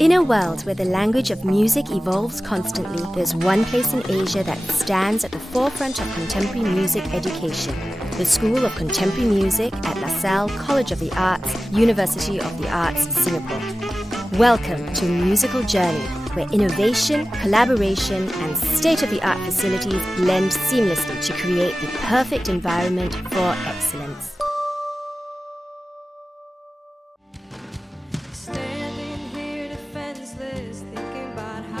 In a world where the language of music evolves constantly, there's one place in Asia that stands at the forefront of contemporary music education. The School of Contemporary Music at LaSalle College of the Arts, University of the Arts, Singapore. Welcome to Musical Journey, where innovation, collaboration, and state-of-the-art facilities blend seamlessly to create the perfect environment for excellence.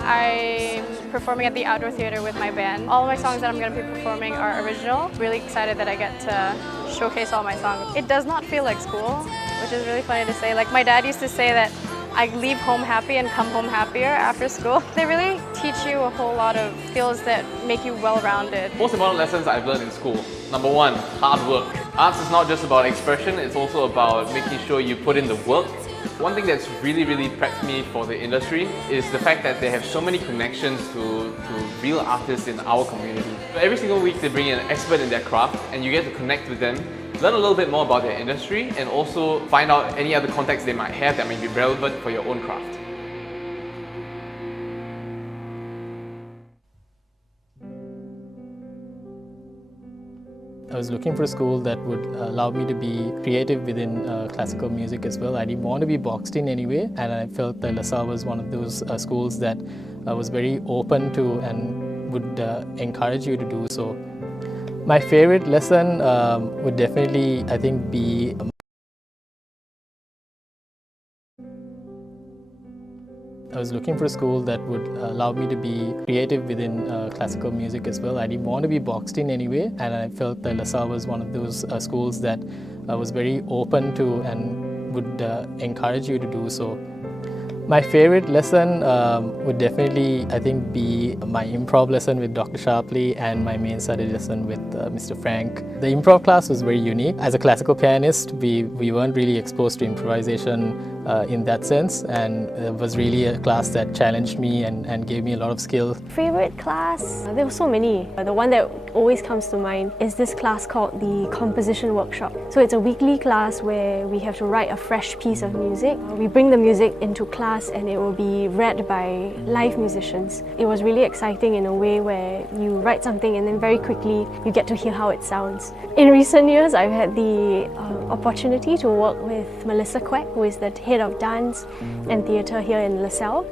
I'm performing at the outdoor theater with my band. All of my songs that I'm going to be performing are original. Really excited that I get to showcase all my songs. It does not feel like school, which is really funny to say. Like my dad used to say that I leave home happy and come home happier after school. They really teach you a whole lot of skills that make you well-rounded. Most important lessons I've learned in school. Number one, hard work. Arts is not just about expression, it's also about making sure you put in the work. One thing that's really prepped me for the industry is the fact that they have so many connections to real artists in our community. Every single week they bring in an expert in their craft and you get to connect with them, learn a little bit more about their industry and also find out any other contacts they might have that may be relevant for your own craft. I was looking for a school that would allow me to be creative within classical music as well. I didn't want to be boxed in anyway, and I felt that LaSalle was one of those schools that was very open to and would encourage you to do so. My favorite lesson would definitely, I think, be I was looking for a school that would allow me to be creative within classical music as well. I didn't want to be boxed in anyway, and I felt that LaSalle was one of those schools that was very open to and would encourage you to do so. My favorite lesson would definitely, I think, be my improv lesson with Dr. Sharpley and my main study lesson with Mr. Frank. The improv class was very unique. As a classical pianist, we weren't really exposed to improvisation in that sense, and it was really a class that challenged me and gave me a lot of skill. Favorite class? There were so many. The one that always comes to mind is this class called the Composition Workshop. So it's a weekly class where we have to write a fresh piece of music. We bring the music into class and it will be read by live musicians. It was really exciting in a way where you write something and then very quickly you get to hear how it sounds. In recent years, I've had the opportunity to work with Melissa Quek, who is the head of dance and theatre here in LaSalle,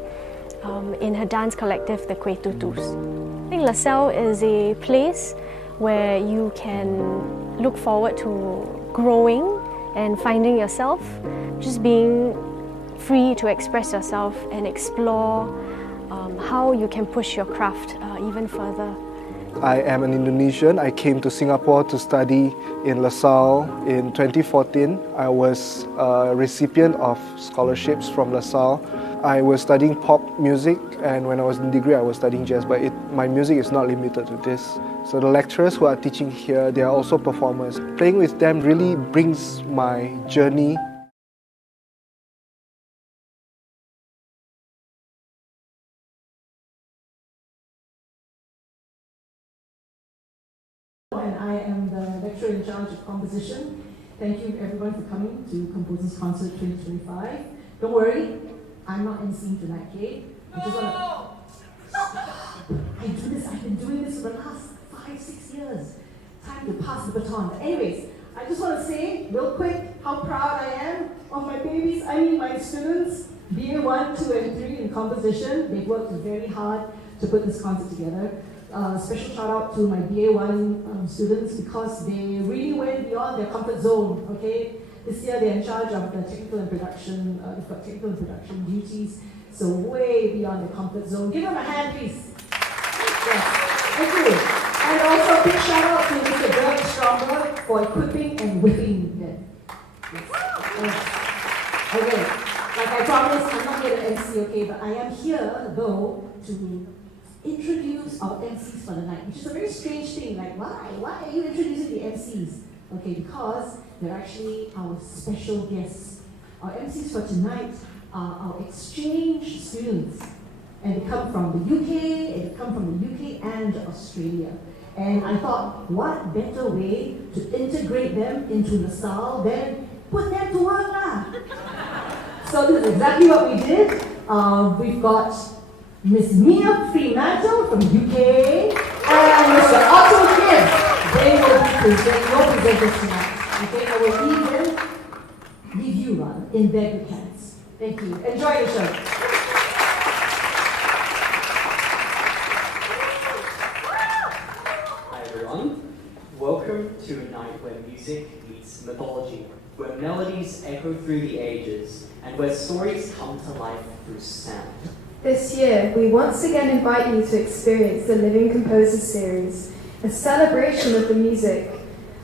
in her dance collective, the Kue Tutus. I think LaSalle is a place where you can look forward to growing and finding yourself, just being free to express yourself and explore how you can push your craft even further. I am an Indonesian. I came to Singapore to study in LaSalle in 2014. I was a recipient of scholarships from LaSalle. I was studying pop music, and when I was in degree I was studying jazz, but my music is not limited to this. So the lecturers who are teaching here, they are also performers. Playing with them really brings my journey. And I am the lecturer in charge of composition. Thank you everyone for coming to Composers Concert 2025. Don't worry, I'm not emceeing tonight, okay? I just want to... I've been doing this for the last 5-6 years. Time to pass the baton. But anyways, I just want to say real quick how proud I am of my babies. I mean my students, BA 1, 2 and 3 in composition. They've worked very hard to put this concert together. Special shout out to my BA1 students because they really went beyond their comfort zone, okay? This year they're in charge of the technical and production, they've got technical and production duties, so way beyond their comfort zone. Give them a hand, please. Yes, thank you. And also a big shout out to Mr. Greg Stronger for equipping and whipping them. Yes. Okay, like I promised, I'm not here to MC, okay, but I am here, though, to introduce our MCs for the night, which is a very strange thing. Like, why are you introducing the MCs? Okay, because they're actually our special guests. Our MCs for tonight are our exchange students, and they come from the UK, and they come from the UK and Australia. And I thought, what better way to integrate them into LaSalle than put them to work lah. So this is exactly what we did. We've got Miss Mia Fremantle from UK and Mr. Otto Kim. They will be presenting your presenters tonight. Okay, I will leave you rather in their good hands. Thank you. Enjoy the show. Hi everyone. Welcome to a night where music meets mythology, where melodies echo through the ages, and where stories come to life through sound. This year, we once again invite you to experience the Living Composers series, a celebration of the music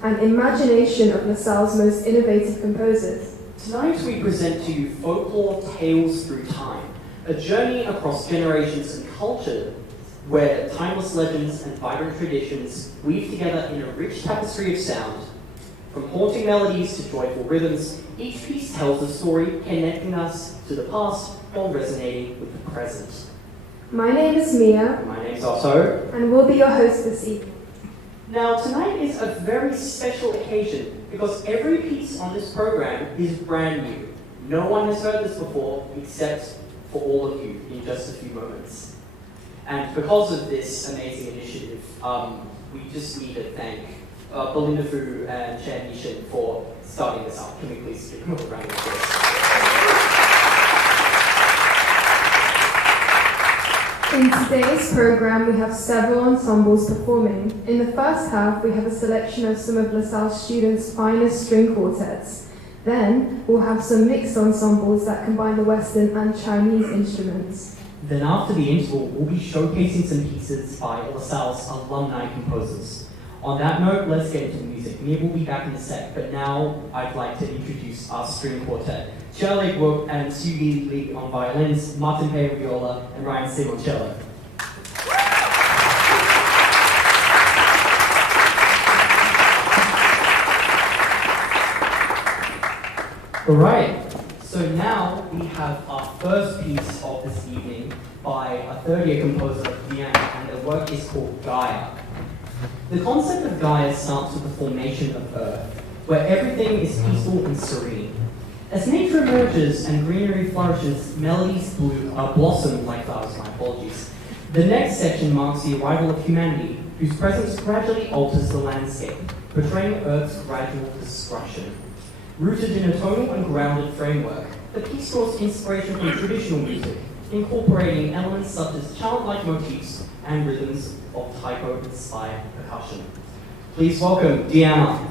and imagination of LaSalle's most innovative composers. Tonight we present to you Folklore Tales Through Time, a journey across generations and culture where timeless legends and vibrant traditions weave together in a rich tapestry of sound. From haunting melodies to joyful rhythms, each piece tells a story connecting us to the past while resonating with the present. My name is Mia, My name's Otto. and we'll be your host this evening. Now tonight is a very special occasion because every piece on this program is brand new. No one has heard this before except for all of you in just a few moments. And because of this amazing initiative, we just need to thank Belinda Fu and YeeShen for starting this up. Can we please give them a round of applause? In today's program, we have several ensembles performing. In the first half, we have a selection of some of LaSalle students' finest string quartets. Then, we'll have some mixed ensembles that combine the Western and Chinese instruments. Then after the interval, we'll be showcasing some pieces by LaSalle's alumni composers. On that note, let's get into the music. Mia will be back in a sec, but now I'd like to introduce our string quartet. Charlie Wook and Sugi Lee on violins, Martin Pei on viola, and Ryan Sim on cello. Alright, so now we have our first piece of this evening by a third-year composer, Deanna, and the work is called Gaia. The concept of Gaia starts with the formation of Earth, where everything is peaceful and serene. As nature emerges and greenery flourishes, melodies blossom like flowers, my apologies. The next section marks the arrival of humanity, whose presence gradually alters the landscape, portraying Earth's gradual destruction. Rooted in a tonal and grounded framework, the piece draws inspiration from traditional music, incorporating elements such as chant-like motifs and rhythms of taiko-inspired percussion. Please welcome Deanna.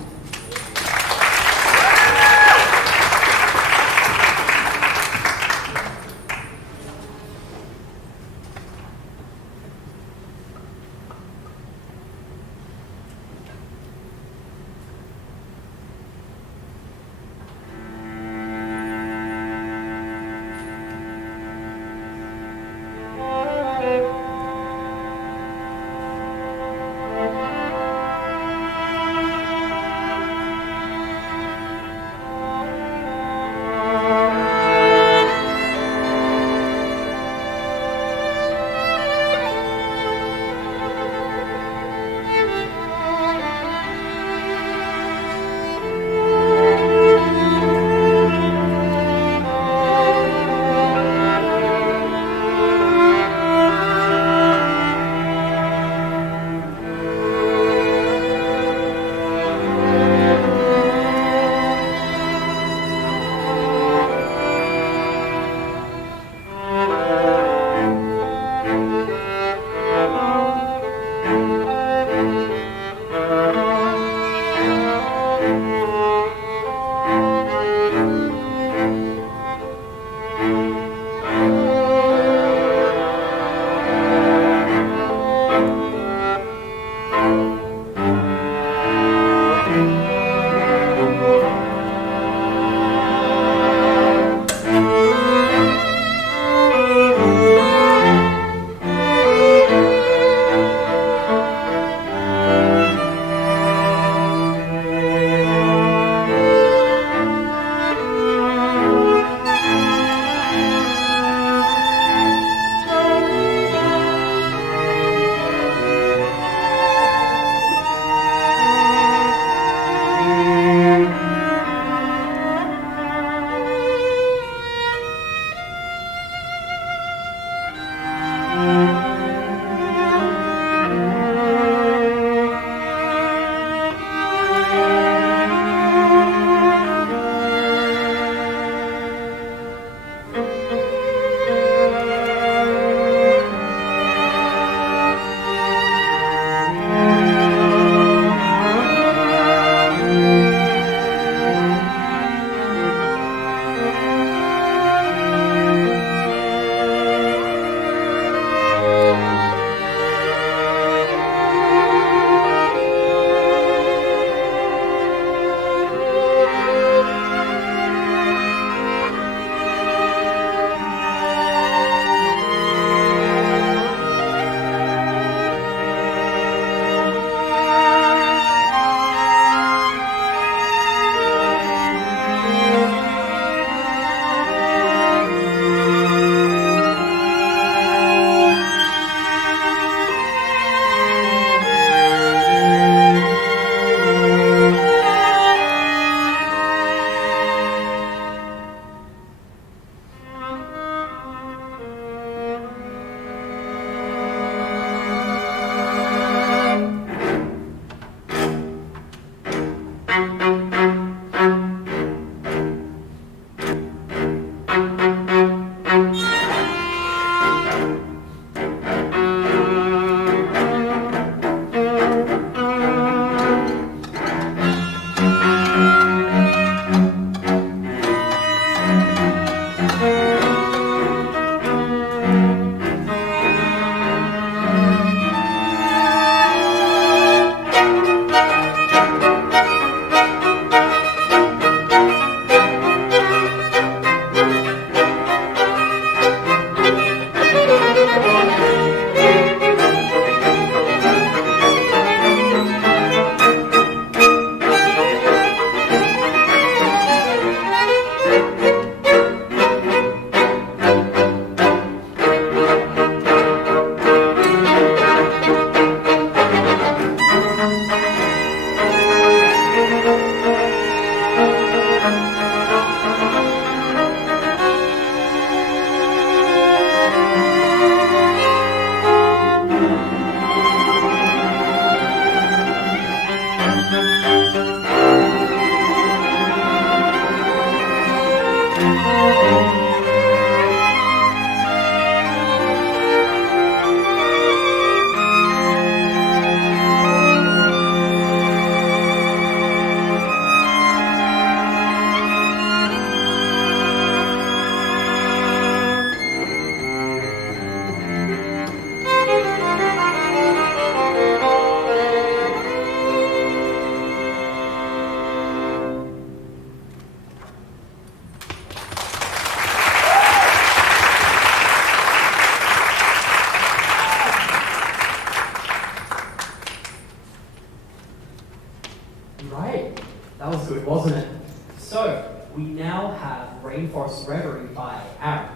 Rainforest Reverie by Aaron.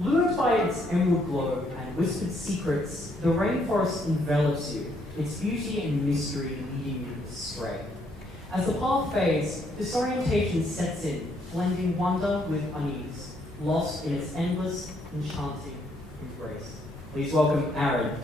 Lured by its emerald glow and whispered secrets, the rainforest envelops you, its beauty and mystery leading you astray. As the path fades, disorientation sets in, blending wonder with unease, lost in its endless, enchanting embrace. Please welcome Aaron.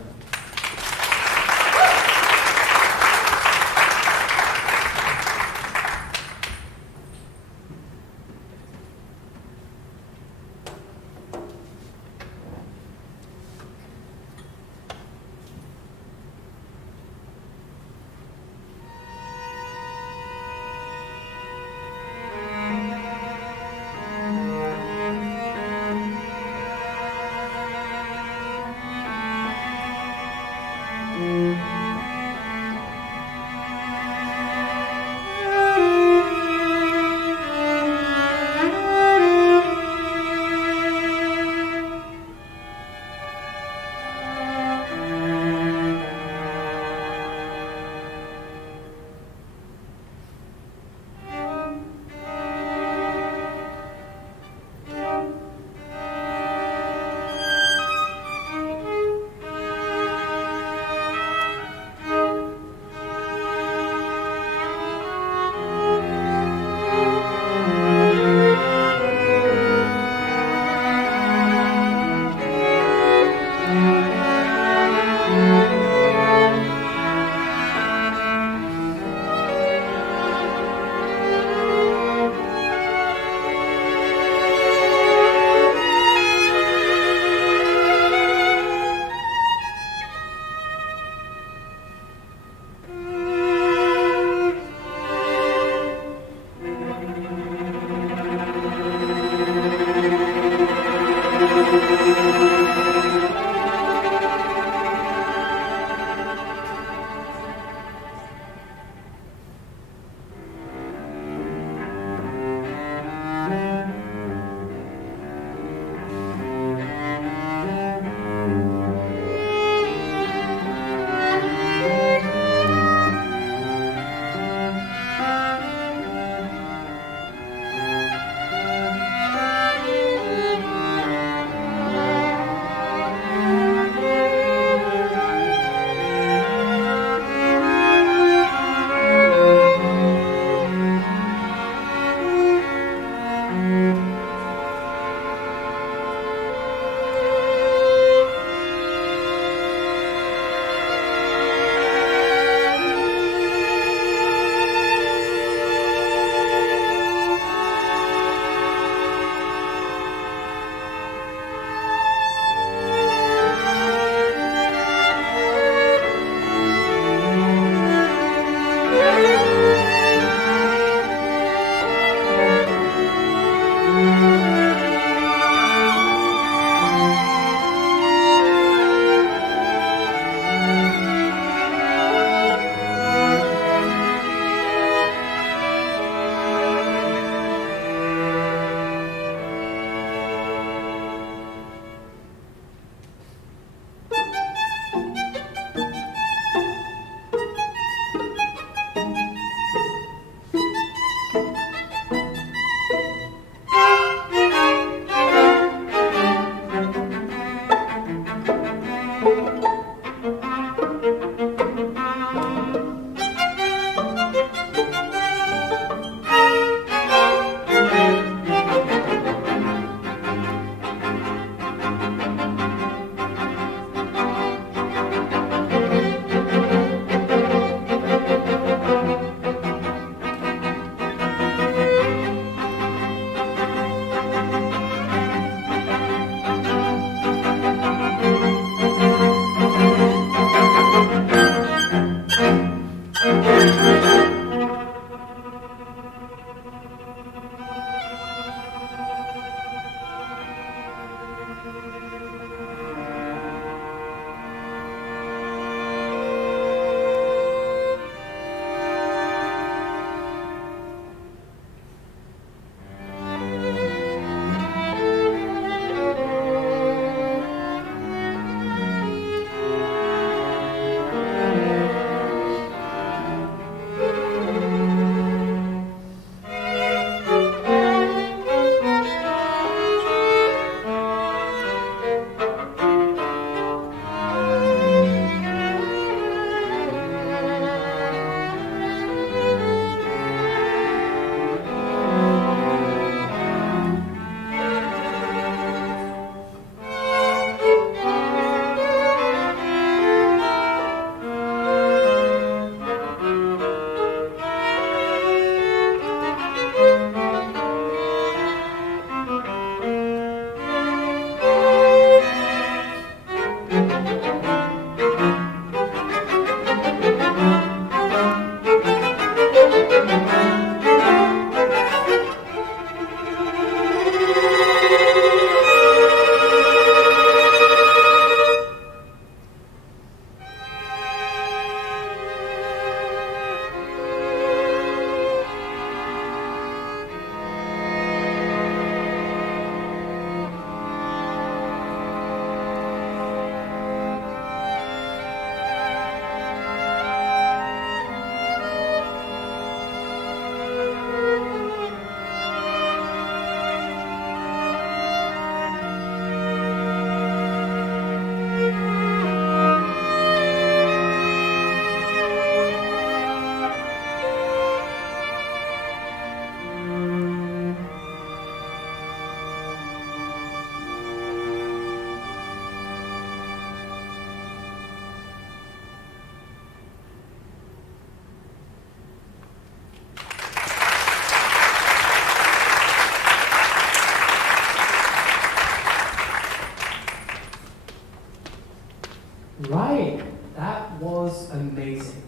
Right, that was amazing.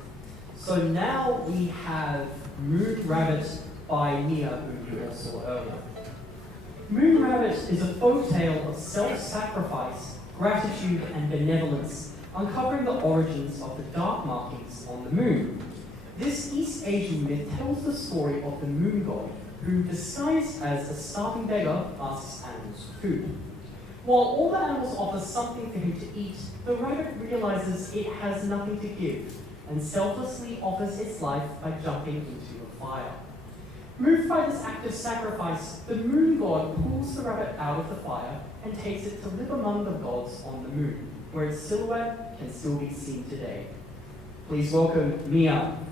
So now we have Moon Rabbit by Ngiam, who you all saw earlier. Moon Rabbit is a folk tale of self-sacrifice, gratitude, and benevolence, uncovering the origins of the dark markings on the moon. This East Asian myth tells the story of the moon god, who, disguised as a starving beggar, asks animals for food. While all the animals offer something for him to eat, the rabbit realizes it has nothing to give, and selflessly offers its life by jumping into a fire. Moved by this act of sacrifice, the moon god pulls the rabbit out of the fire and takes it to live among the gods on the moon, where its silhouette can still be seen today. Please welcome Ngiam.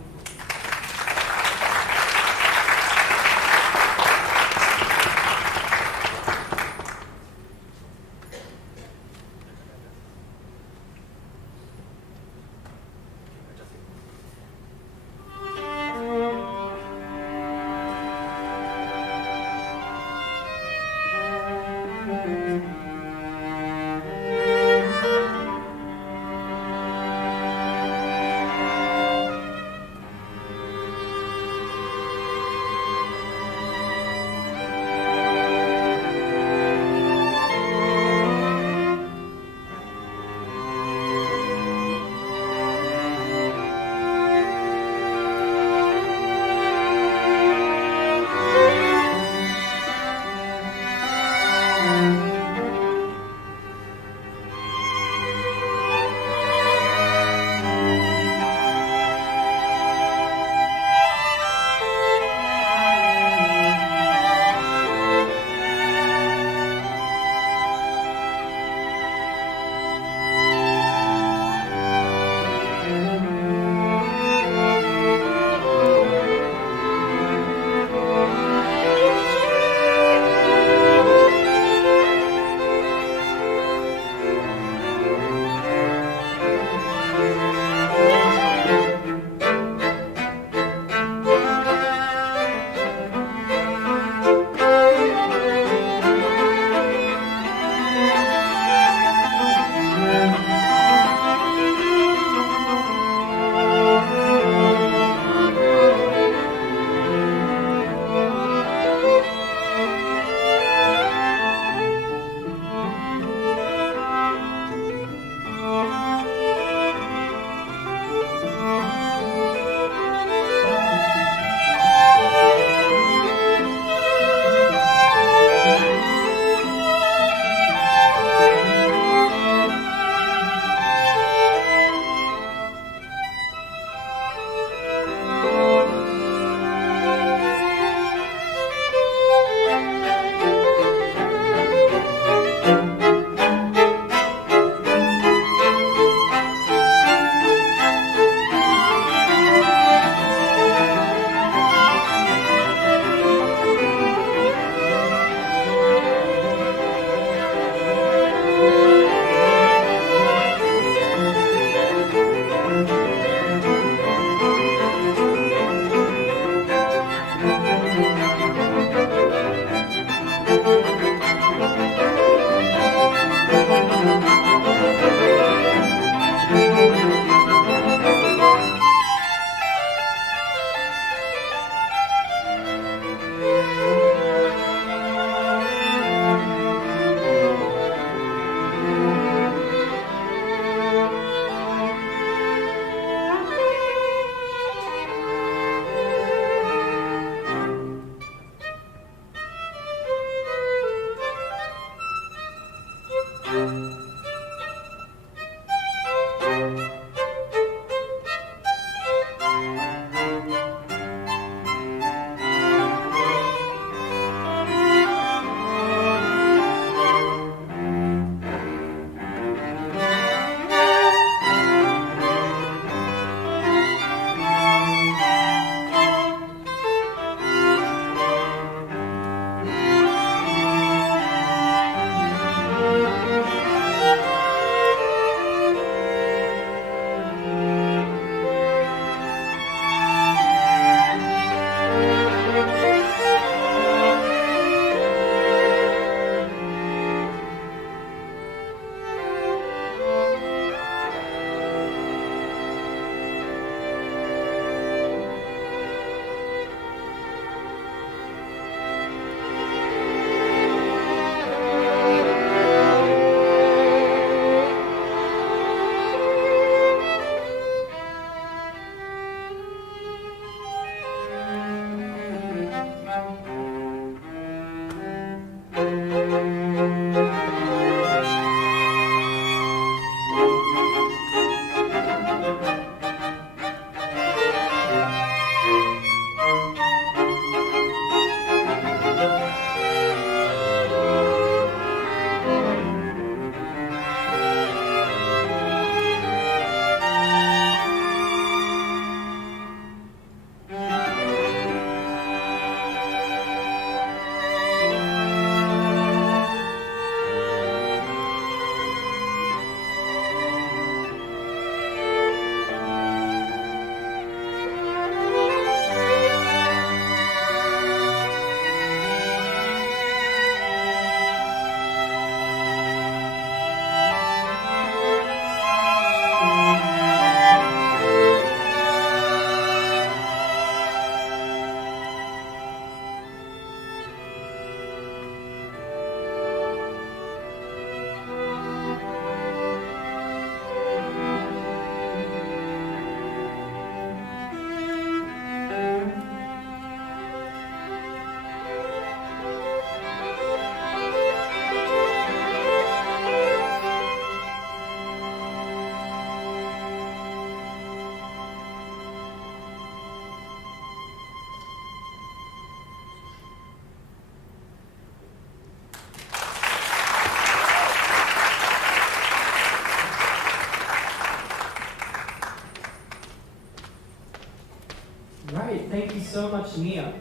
Right, thank you so much, Ngiam.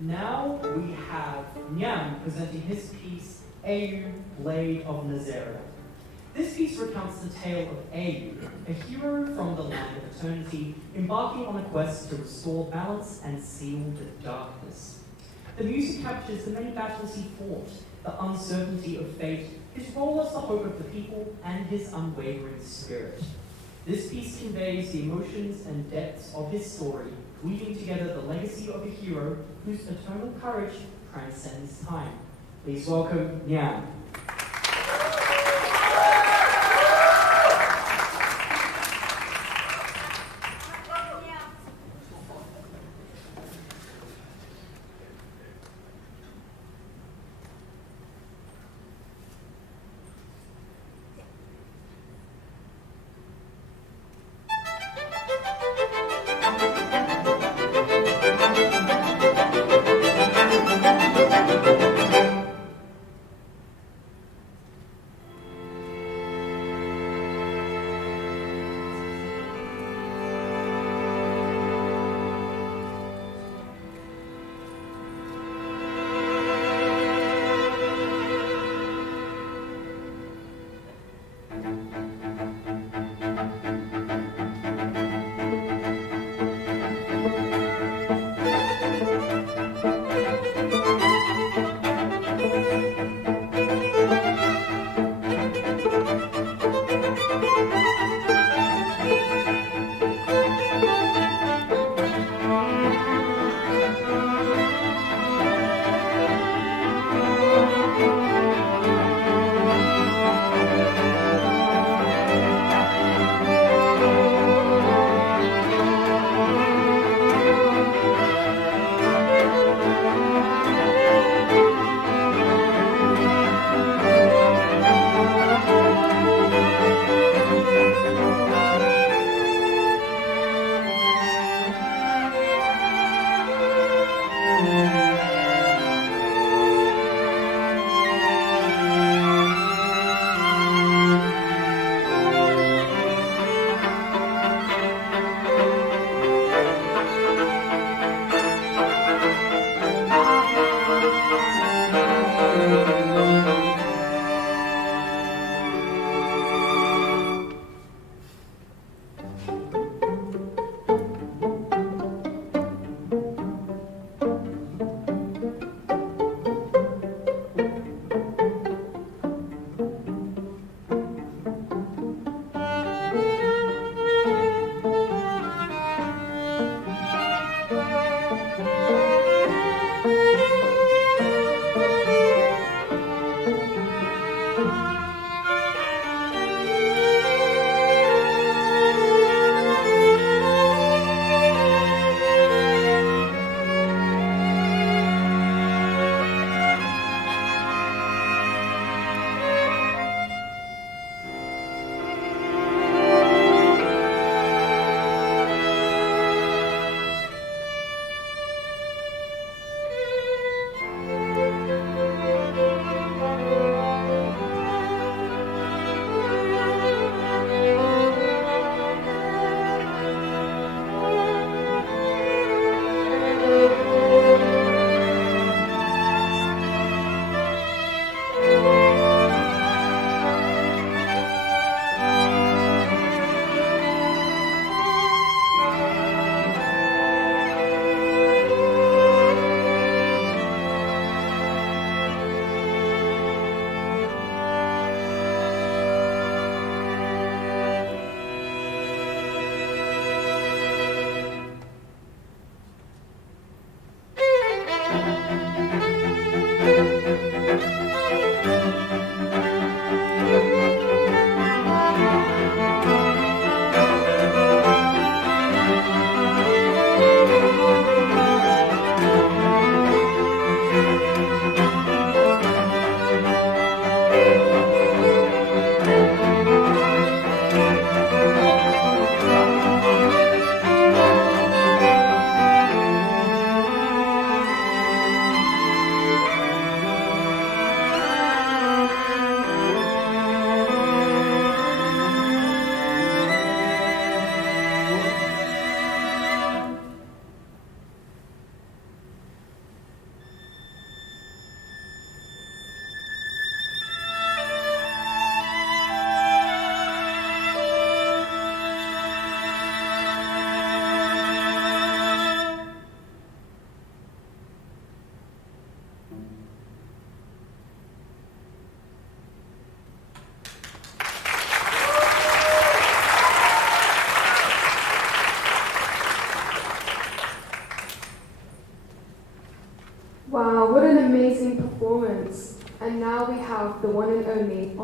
Now we have Ngiam presenting his piece, Eiyu, Blade of Naseria. This piece recounts the tale of Eiyu, a hero from the land of eternity, embarking on a quest to restore balance and seal the darkness. The music captures the many battles he fought, the uncertainty of fate, his role as the hope of the people, and his unwavering spirit. This piece conveys the emotions and depths of his story, weaving together the legacy of a hero whose eternal courage transcends time. Please welcome Ngiam.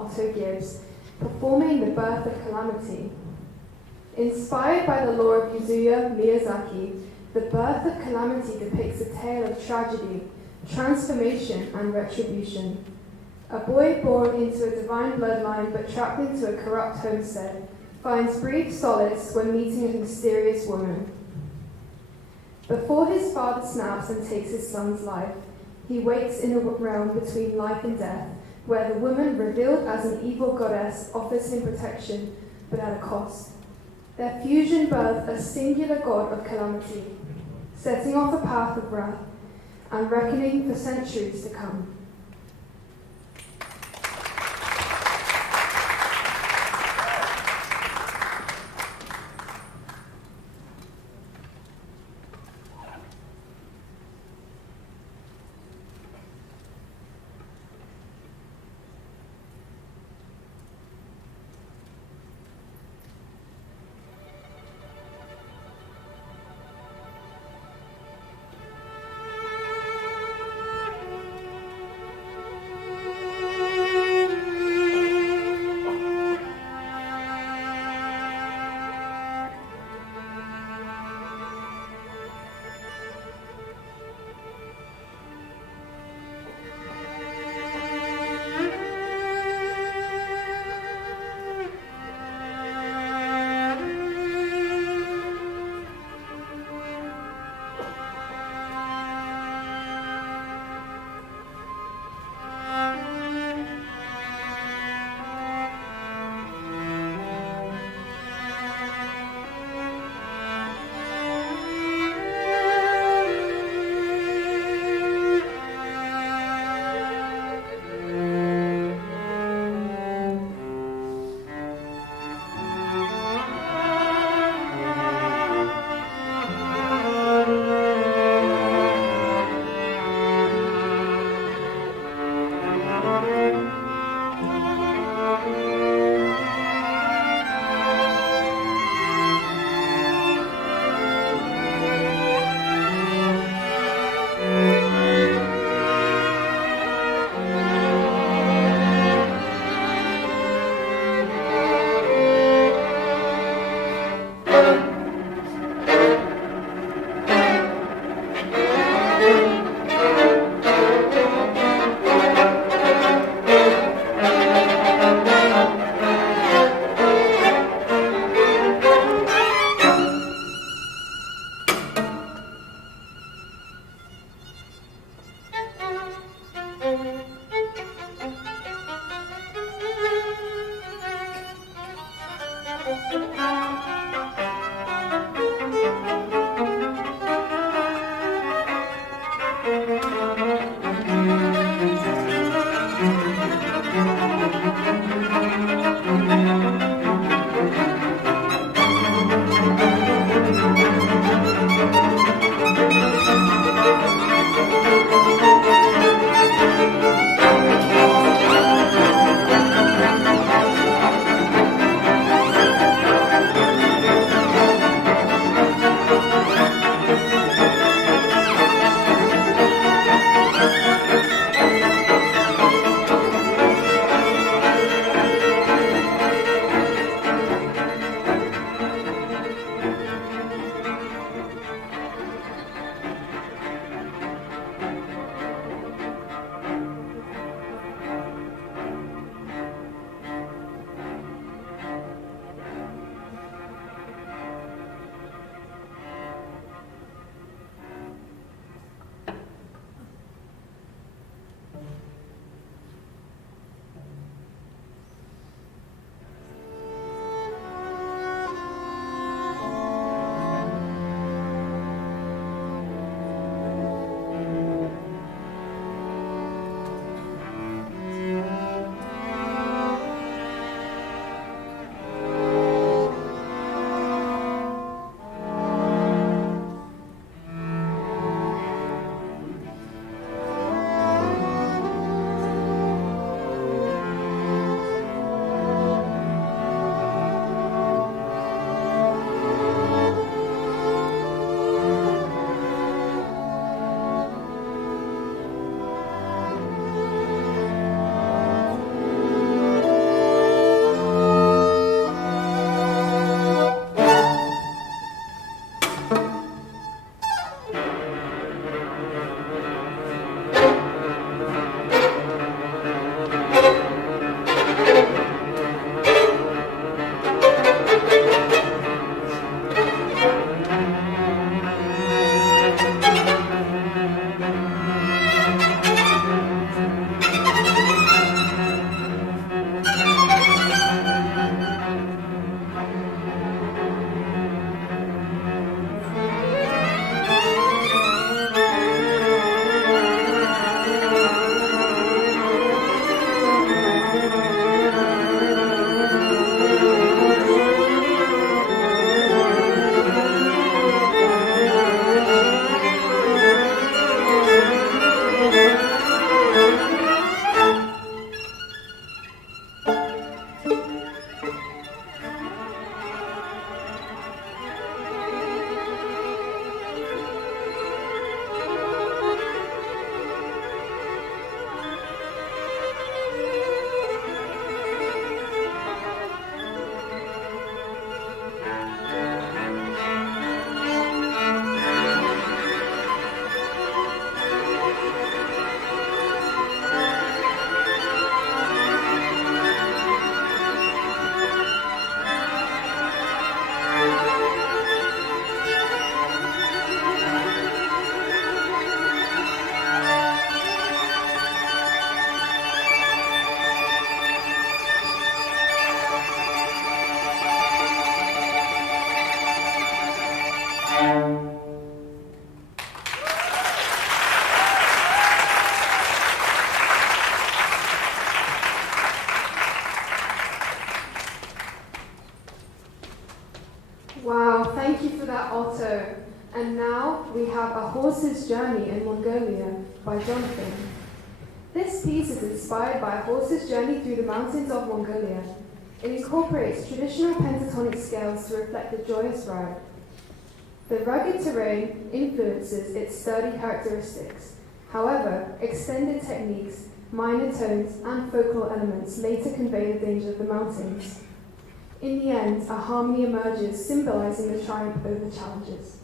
Otto gives, performing the birth of Calamity. Inspired by the lore of Yuzuya Miyazaki, the birth of Calamity depicts a tale of tragedy, transformation, and retribution. A boy born into a divine bloodline but trapped into a corrupt homestead finds brief solace when meeting a mysterious woman. Before his father snaps and takes his son's life, he waits in a realm between life and death, where the woman, revealed as an evil goddess, offers him protection, but at a cost. Their fusion birthed a singular god of calamity, setting off a path of wrath and reckoning for centuries to come. Wow, thank you for that, Otto. And now we have A Horse's Journey in Mongolia by Jonathan. This piece is inspired by a horse's journey through the mountains of Mongolia. It incorporates traditional pentatonic scales to reflect the joyous ride. The rugged terrain influences its sturdy characteristics. However, extended techniques, minor tones, and folklore elements later convey the danger of the mountains. In the end, a harmony emerges, symbolizing the triumph over challenges.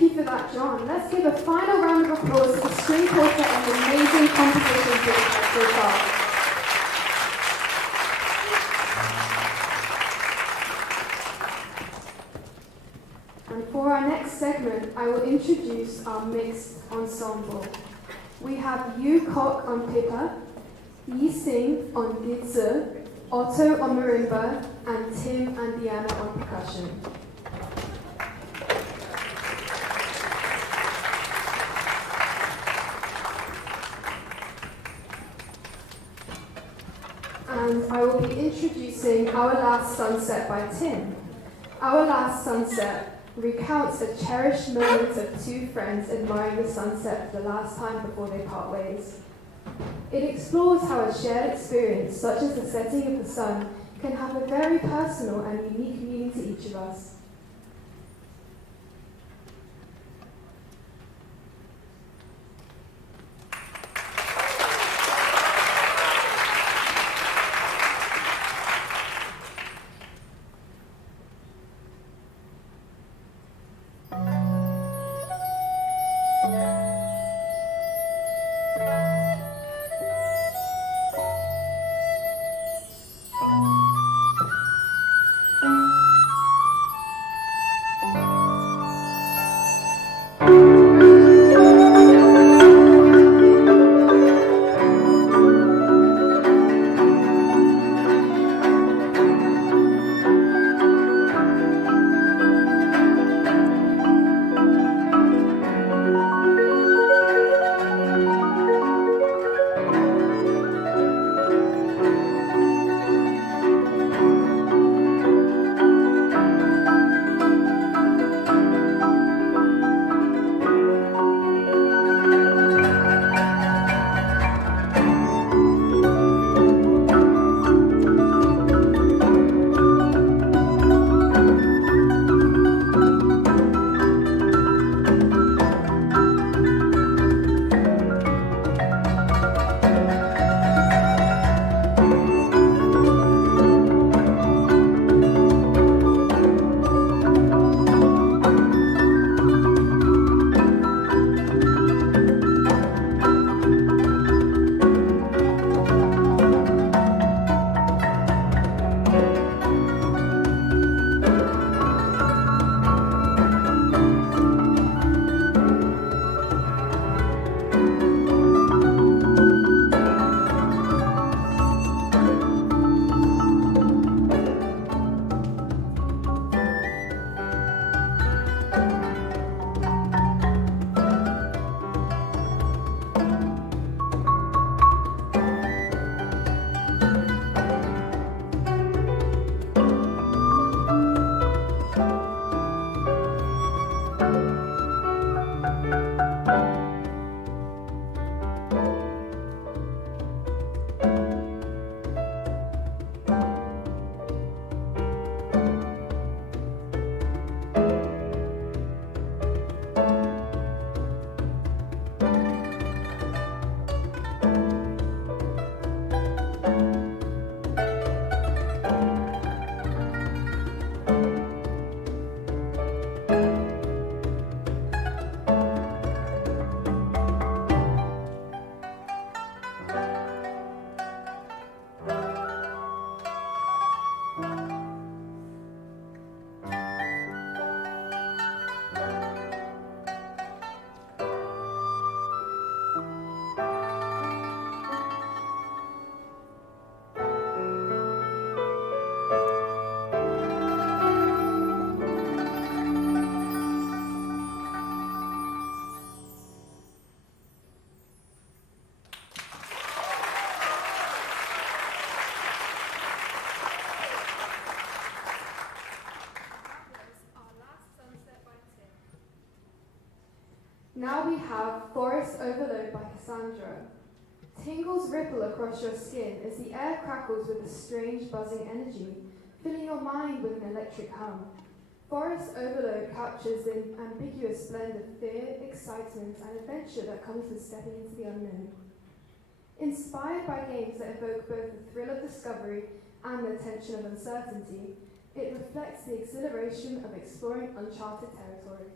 Thank you for that, John. Let's give a final round of applause to the string quartet and the amazing compositions they've had so far. And for our next segment, I will introduce our mixed ensemble. We have Yu Kok on pipa, YeeShen on gidzu, Otto on marimba, and Tim and Deanna on percussion. And I will be introducing Our Last Sunset by Tim. Our Last Sunset recounts a cherished moment of two friends admiring the sunset for the last time before they part ways. It explores how a shared experience, such as the setting of the sun, can have a very personal and unique meaning to each of us. Now we have Forest Overload by Cassandra. Tingles ripple across your skin as the air crackles with a strange buzzing energy, filling your mind with an electric hum. Forest Overload captures the ambiguous blend of fear, excitement, and adventure that comes with stepping into the unknown. Inspired by games that evoke both the thrill of discovery and the tension of uncertainty, it reflects the exhilaration of exploring uncharted territory.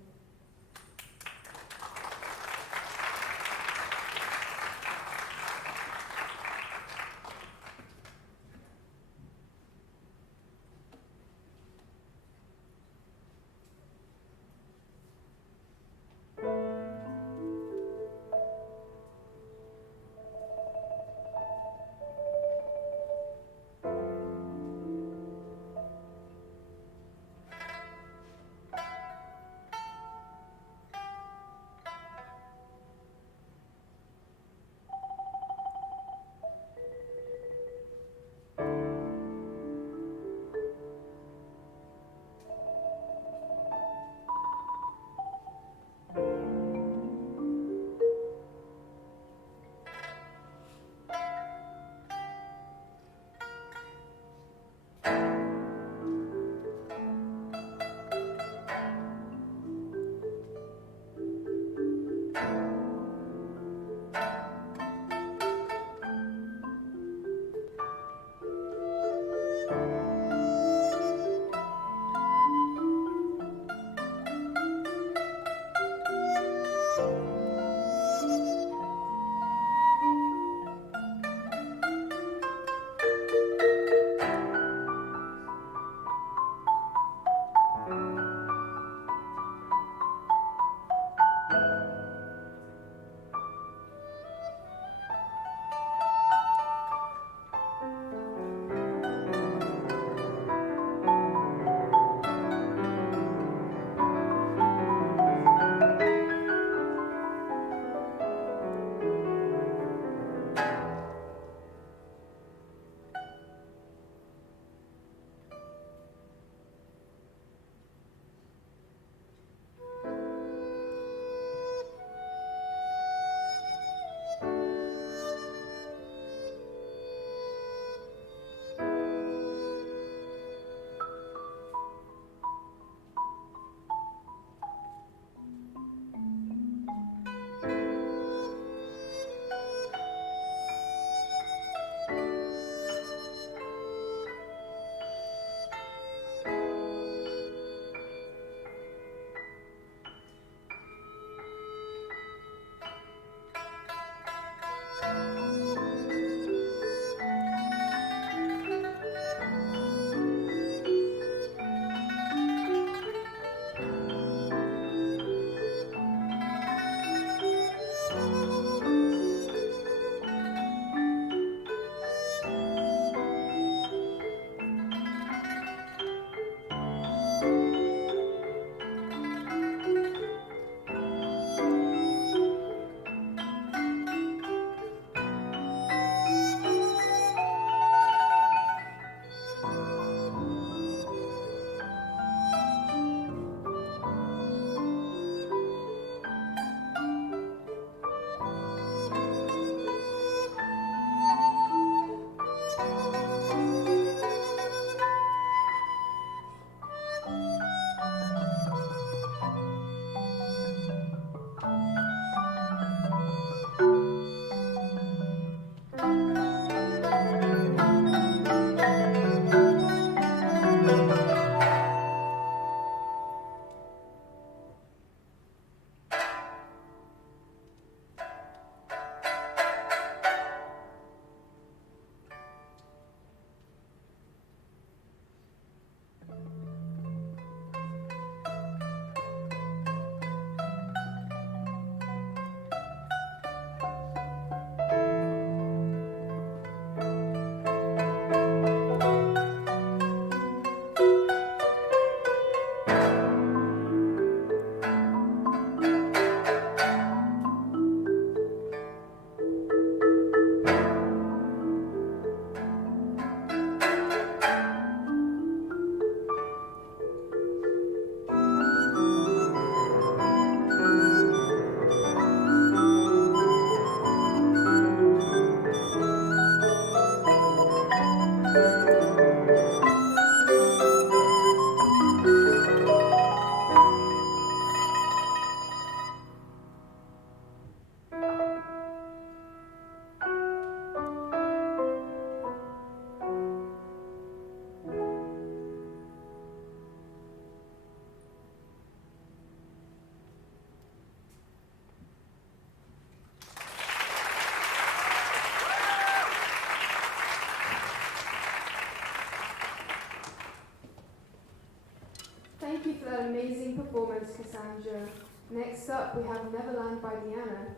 Thank you for that amazing performance, Cassandra. Next up, we have Neverland by Deanna.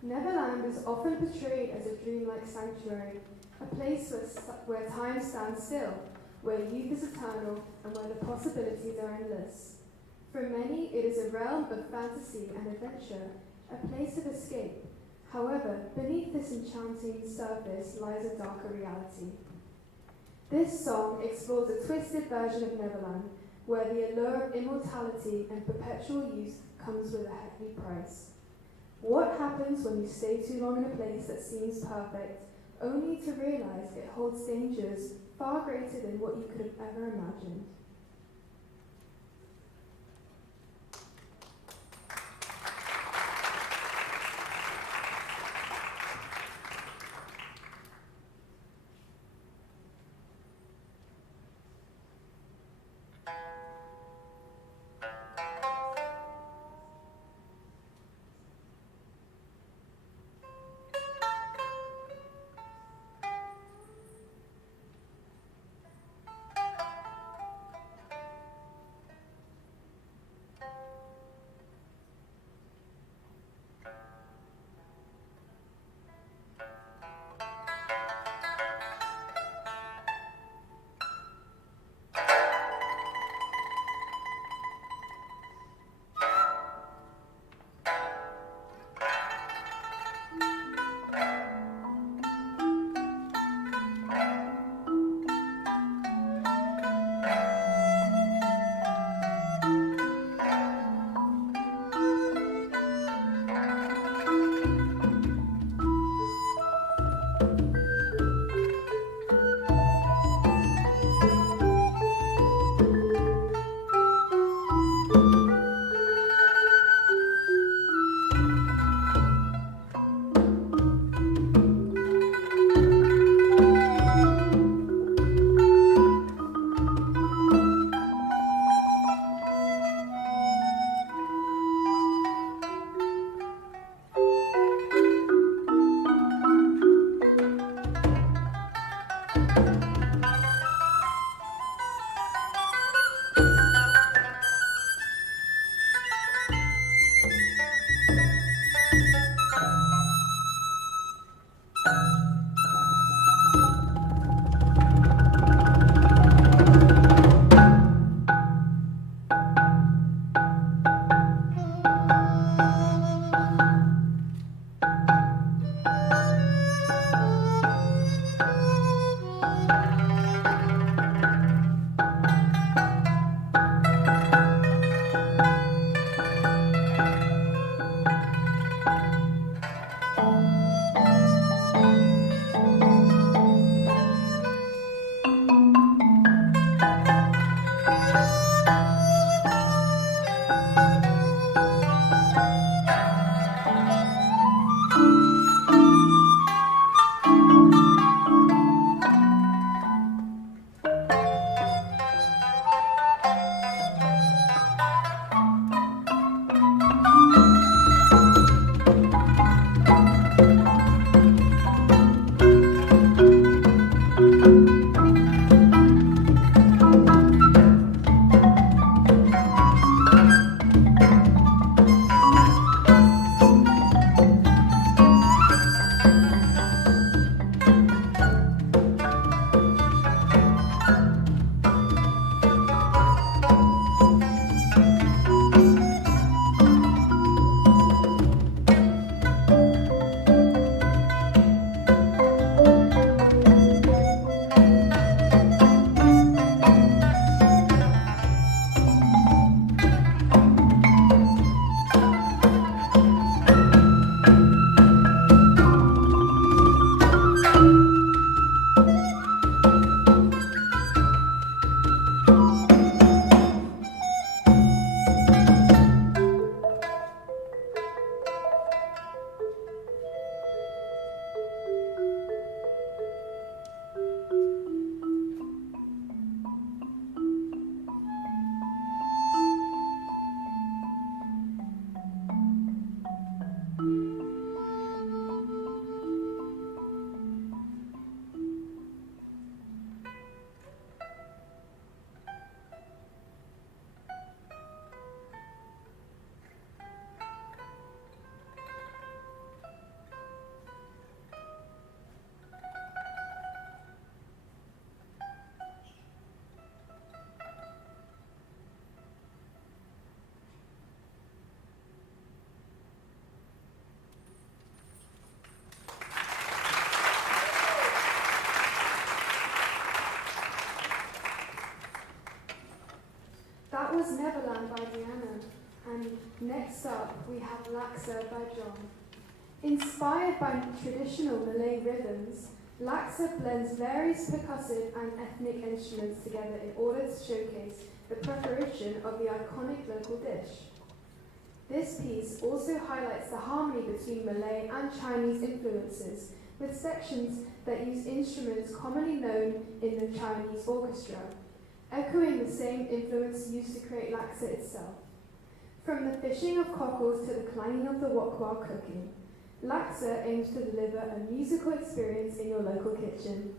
Neverland is often portrayed as a dreamlike sanctuary, a place where time stands still, where youth is eternal, and where the possibilities are endless. For many, it is a realm of fantasy and adventure, a place of escape. However, beneath this enchanting surface lies a darker reality. This song explores a twisted version of Neverland, where the allure of immortality and perpetual youth comes with a heavy price. What happens when you stay too long in a place that seems perfect, only to realize it holds dangers far greater than what you could have ever imagined? was Neverland by Deanna, and next up we have Laksa by John. Inspired by traditional Malay rhythms, Laksa blends various percussive and ethnic instruments together in order to showcase the preparation of the iconic local dish. This piece also highlights the harmony between Malay and Chinese influences, with sections that use instruments commonly known in the Chinese orchestra, echoing the same influence used to create Laksa itself. From the fishing of cockles to the clanging of the wok while cooking, Laksa aims to deliver a musical experience in your local kitchen.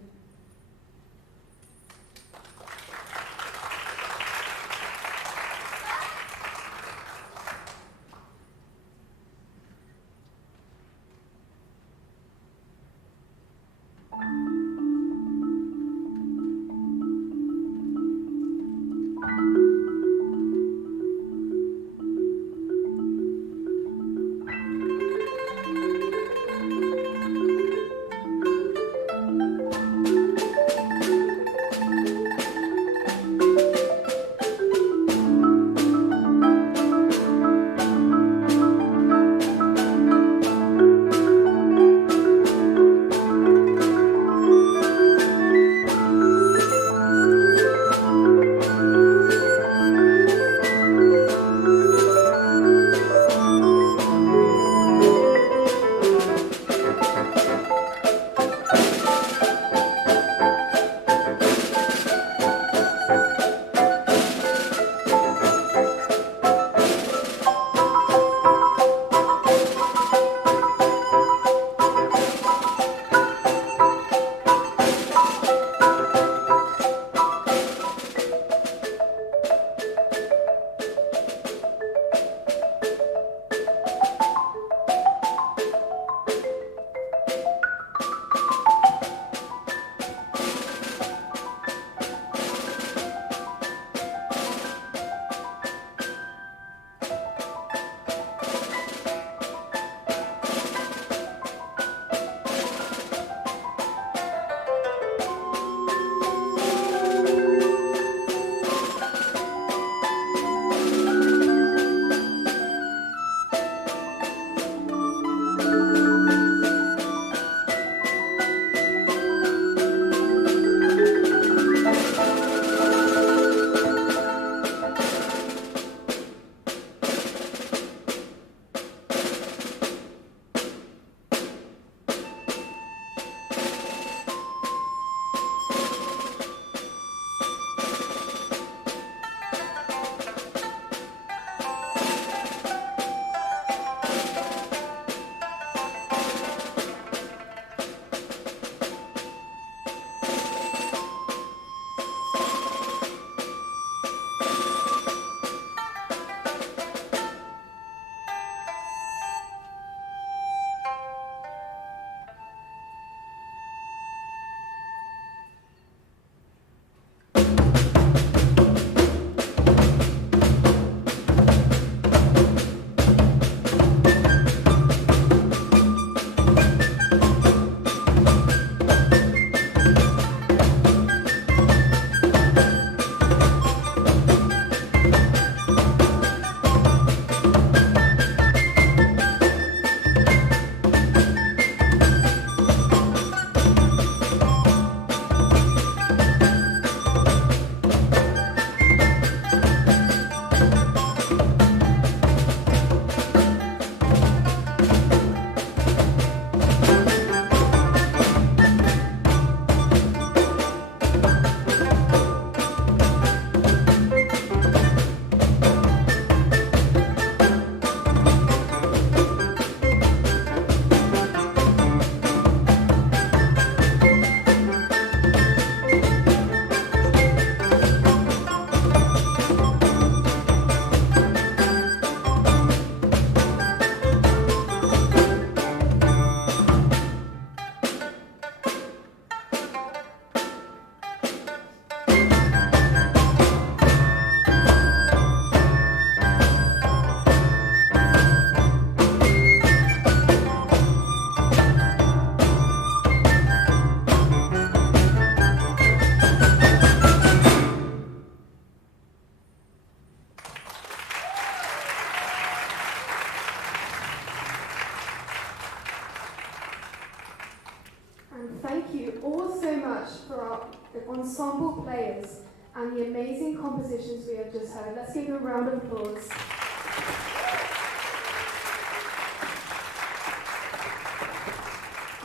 for our ensemble players and the amazing compositions we have just heard. Let's give them a round of applause.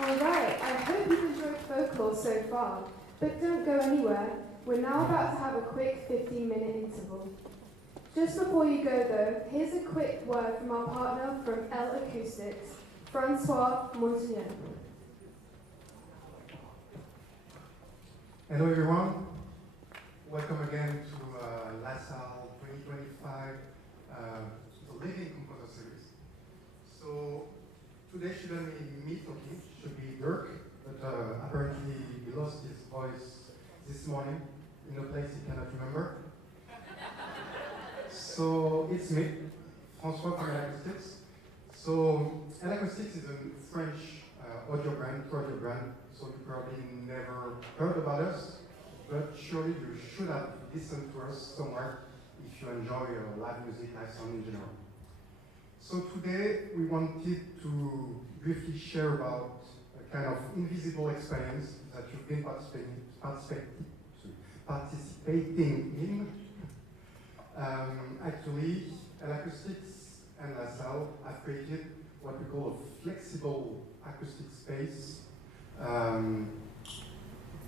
Alright, I hope you've enjoyed Folklore so far, but don't go anywhere. We're now about to have a quick 15-minute interval. Just before you go though, here's a quick word from our partner from L Acoustics, Francois Montagnier. Hello everyone, welcome again to Laksa 2025, the Living Composer Series. So today shouldn't be me talking, should be Dirk, but apparently he lost his voice this morning in a place he cannot remember. So it's me, Francois from Acoustics. So Acoustics is a French audio brand, so you probably never heard about us, but surely you should have listened to us somewhere if you enjoy live music, live sound in general. So today we wanted to briefly share about a kind of invisible experience that you've been participating in. Actually, Acoustics and LaSalle have created what we call a flexible acoustic space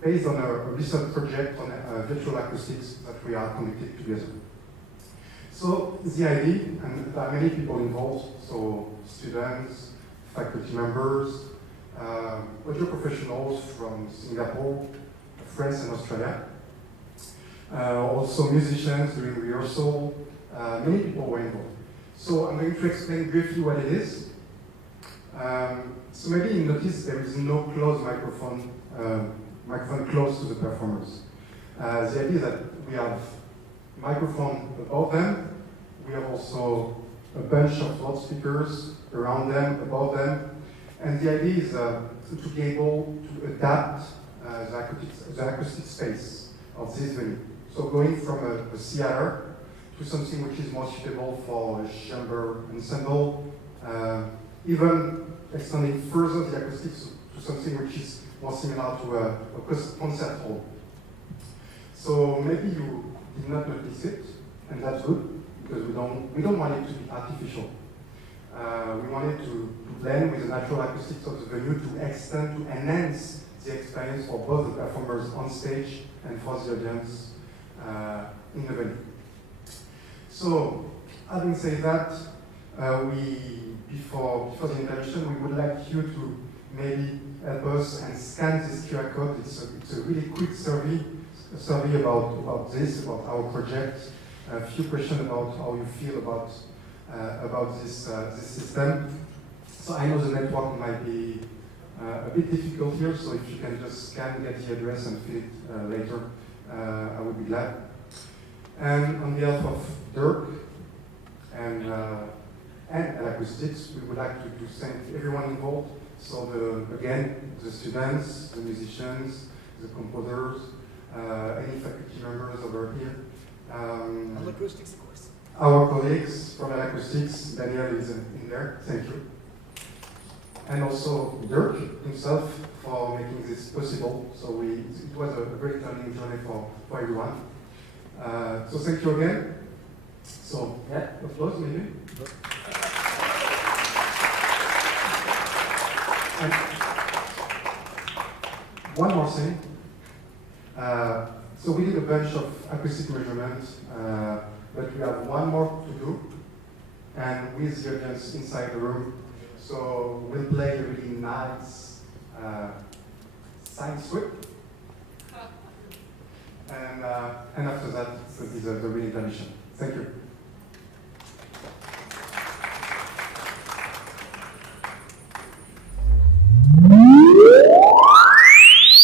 based on a recent project on virtual acoustics that we are conducting together. So the idea, and there are many people involved, so students, faculty members, audio professionals from Singapore, France and Australia, also musicians doing rehearsal, many people were involved. So I'm going to explain briefly what it is. So maybe you notice there is no closed microphone close to the performers. The idea is that we have microphone above them. We have also a bunch of loudspeakers around them, above them. And the idea is to be able to adapt the acoustic space of this venue. So going from a theater to something which is more suitable for a chamber ensemble, even extending further the acoustics to something which is more similar to a concert hall. So maybe you did not notice it, and that's good, because we don't want it to be artificial. We want it to blend with the natural acoustics of the venue to extend, to enhance the experience for both the performers on stage and for the audience in the venue. So, having said that, before the intermission, we would like you to maybe help us and scan this QR code. It's a really quick survey about this, about our project. A few questions about how you feel about this system. So I know the network might be a bit difficult here, so if you can just scan, get the address and fill it later, I would be glad. And on behalf of Dirk and Acoustics, we would like to thank everyone involved. So again, the students, the musicians, the composers, any faculty members over here. Acoustics, of course. Our colleagues from Acoustics, Daniel is in there, thank you. And also Dirk himself for making this possible. So it was a great learning journey for everyone. So thank you again. So yeah, applause maybe. And one more thing. So we did a bunch of acoustic measurements, but we have one more to do, and with the audience inside the room. So we'll play a really nice science sweep, and after that, so this is the real intermission. Thank you.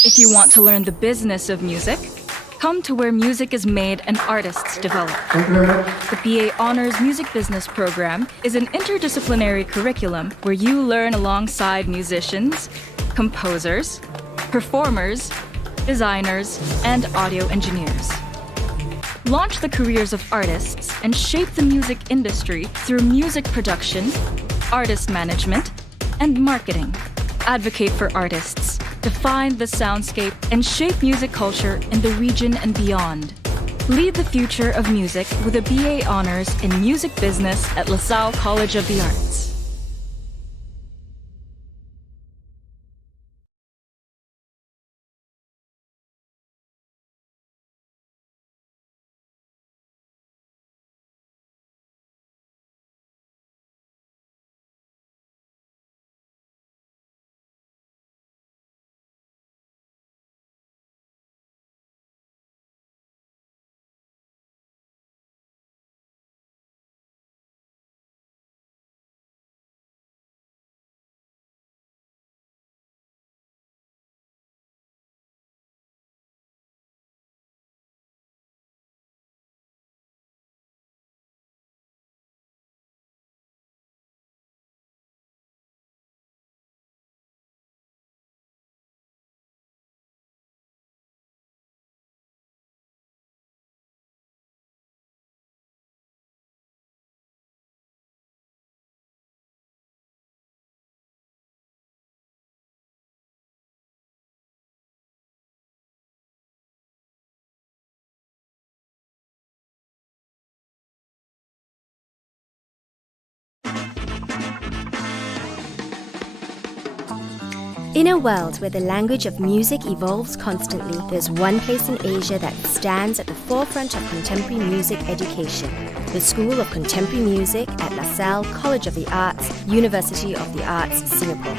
If you want to learn the business of music, come to where music is made and artists develop. Thank you very much. The BA Honors Music Business Program is an interdisciplinary curriculum where you learn alongside musicians, composers, performers, designers, and audio engineers. Launch the careers of artists and shape the music industry through music production, artist management, and marketing. Advocate for artists. define the soundscape and shape music culture in the region and beyond. Lead the future of music with a BA Honors in Music Business at LaSalle College of the Arts. In a world where the language of music evolves constantly, there's one place in Asia that stands at the forefront of contemporary music education, the School of Contemporary Music at LaSalle College of the Arts, University of the Arts, Singapore.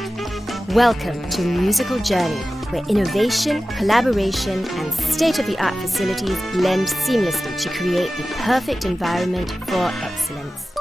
Welcome to Musical Journey, where innovation, collaboration, and state-of-the-art facilities blend seamlessly to create the perfect environment for excellence.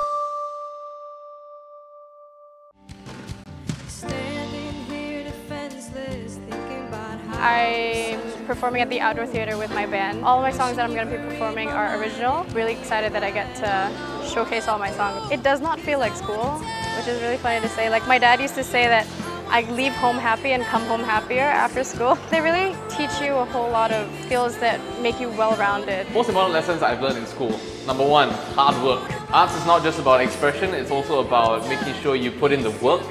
I'm performing at the outdoor theater with my band. All of my songs that I'm going to be performing are original. Really excited that I get to showcase all my songs. It does not feel like school, which is really funny to say. Like my dad used to say that I leave home happy and come home happier after school. They really teach you a whole lot of skills that make you well-rounded. Most important lessons I've learned in school. Number one, hard work. Arts is not just about expression, it's also about making sure you put in the work.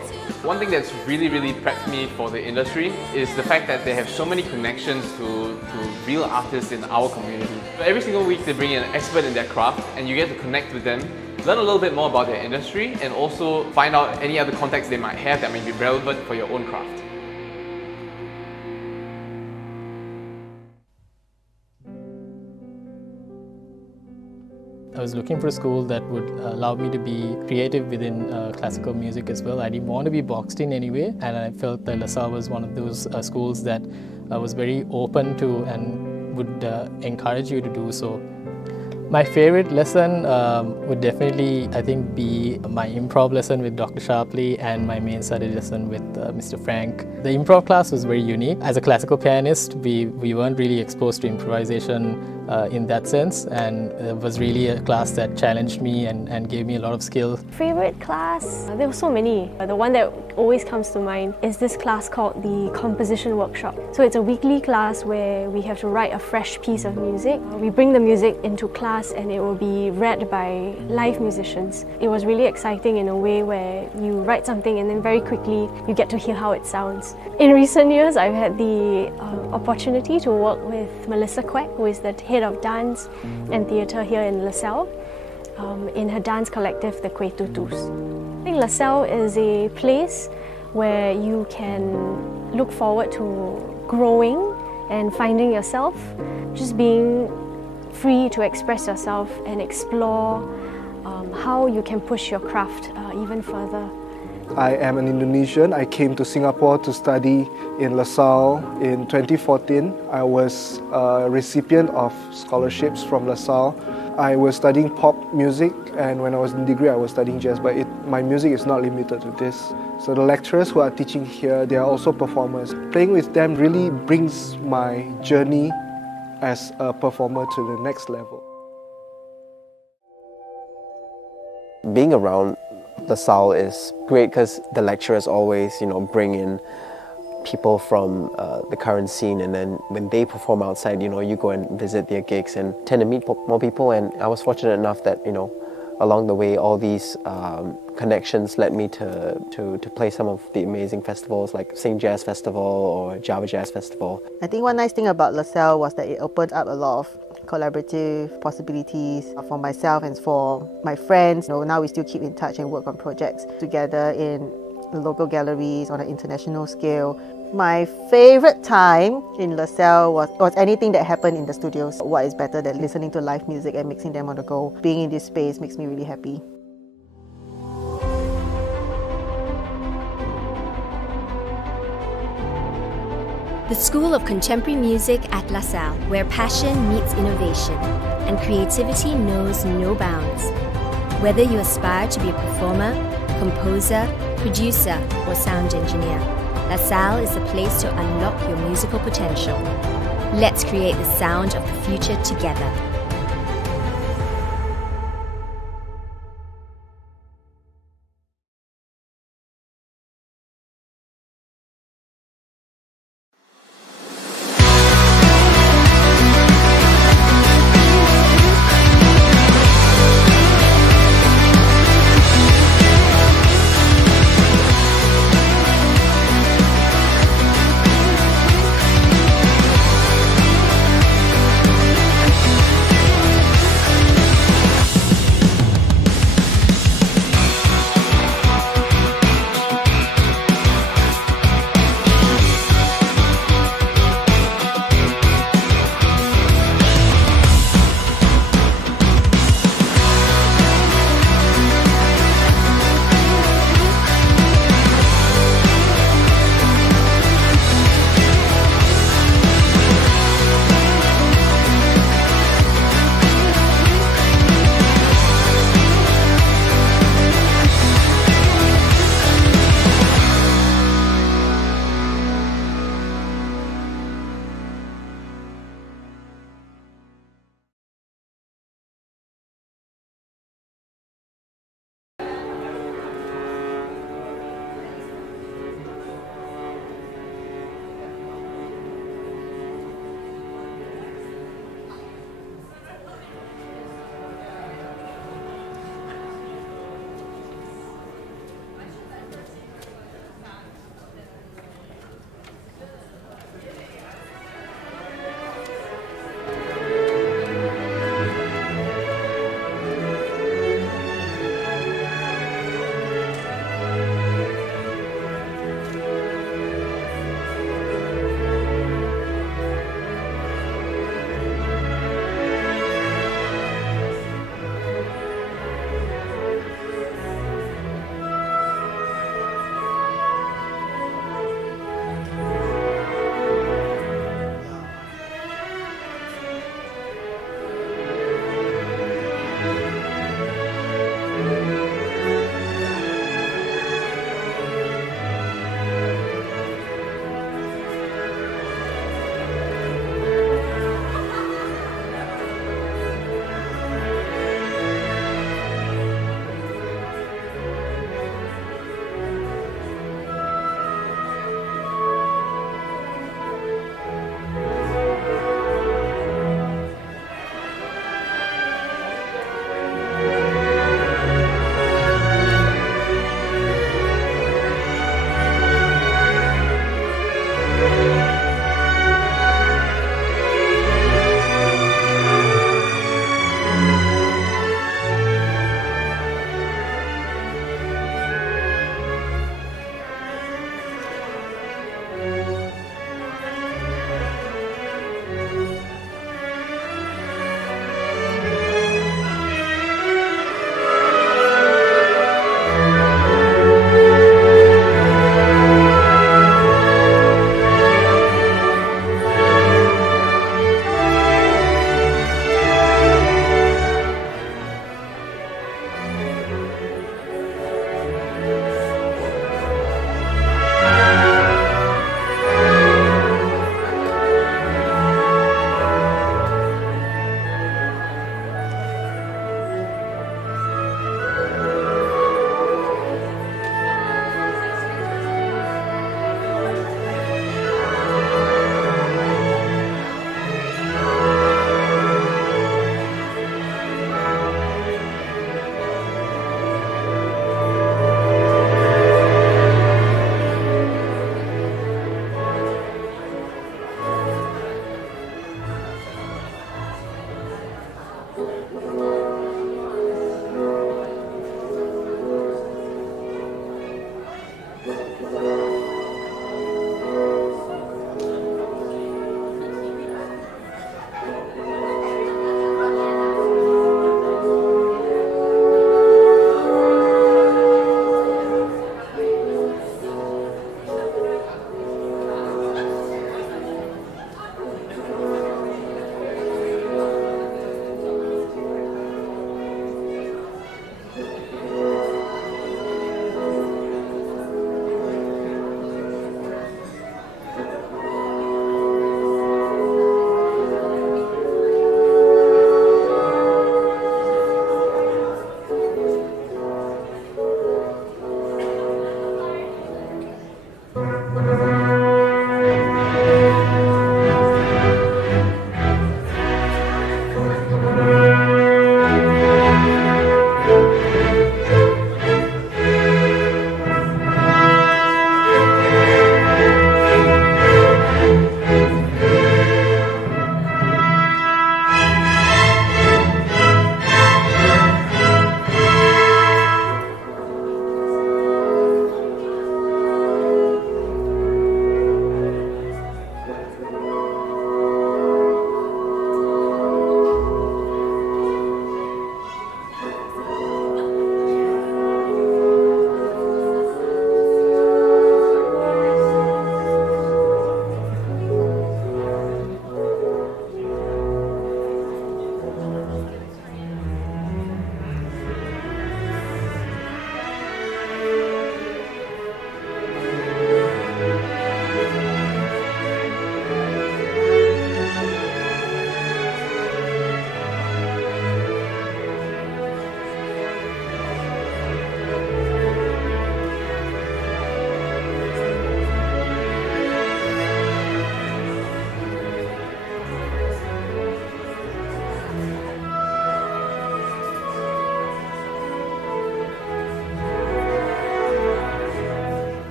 One thing that's really prepped me for the industry is the fact that they have so many connections to real artists in our community. Every single week they bring in an expert in their craft and you get to connect with them, learn a little bit more about their industry and also find out any other contacts they might have that may be relevant for your own craft. I was looking for a school that would allow me to be creative within classical music as well. I didn't want to be boxed in anyway, and I felt that LaSalle was one of those schools that was very open to and would encourage you to do so. My favorite lesson would definitely, I think, be my improv lesson with Dr. Sharpley and my main study lesson with Mr. Frank. The improv class was very unique. As a classical pianist, we weren't really exposed to improvisation in that sense, and it was really a class that challenged me and gave me a lot of skill. Favorite class? There were so many. The one that always comes to mind is this class called the composition workshop. So it's a weekly class where we have to write a fresh piece of music. We bring the music into class and it will be read by live musicians. It was really exciting in a way where you write something and then very quickly you get to hear how it sounds. In recent years, I've had the opportunity to work with Melissa Quek, who is the head of dance and theatre here in LaSalle, in her dance collective, the Kue Tutus. I think LaSalle is a place where you can look forward to growing and finding yourself, just being free to express yourself and explore how you can push your craft even further. I am an Indonesian. I came to Singapore to study in LaSalle in 2014. I was a recipient of scholarships from LaSalle. I was studying pop music, and when I was in degree I was studying jazz, but my music is not limited to this. So the lecturers who are teaching here, they are also performers. Playing with them really brings my journey as a performer to the next level. Being around LaSalle is great because the lecturers always, bring in people from the current scene, and then when they perform outside, you go and visit their gigs and tend to meet more people. And I was fortunate enough that, along the way, all these connections led me to play some of the amazing festivals like Sing Jazz Festival or Java Jazz Festival. I think one nice thing about LaSalle was that it opened up a lot of collaborative possibilities for myself and for my friends. Now we still keep in touch and work on projects together in the local galleries on an international scale. My favorite time in LaSalle was anything that happened in the studios. What is better than listening to live music and mixing them on the go? Being in this space makes me really happy. The School of Contemporary Music at LaSalle, where passion meets innovation and creativity knows no bounds. Whether you aspire to be a performer, composer, producer, or sound engineer, LaSalle is the place to unlock your musical potential. Let's create the sound of the future together.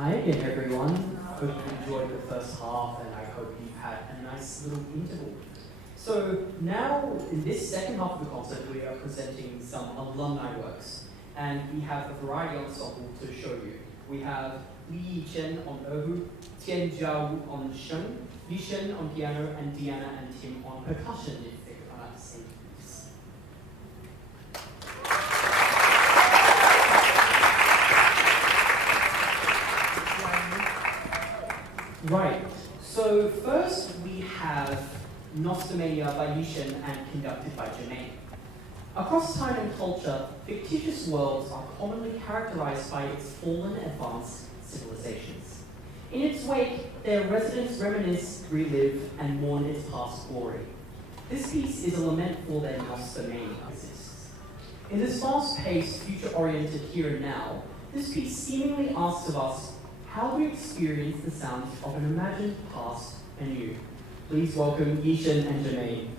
Hi again, everyone. Hope you enjoyed the first half, and I hope you've had a nice little interval. So now, in this second half of the concert, we are presenting some alumni works, and we have a variety ensemble to show you. We have YeeShen on oboe, Jiao on sheng, YeeShen on piano, and Deanna and Tim on percussion, if they are at the same piece. Right, so first we have Nostomania by YeeShen and conducted by Germaine. Across time and culture, fictitious worlds are commonly characterized by its fallen advanced civilizations. In its wake, their residents reminisce, relive, and mourn its past glory. This piece is a lament for their Nostomania exists. In this fast-paced, future-oriented here and now, this piece seemingly asks of us how we experience the sounds of an imagined past anew. Please welcome YeeShen and Germaine.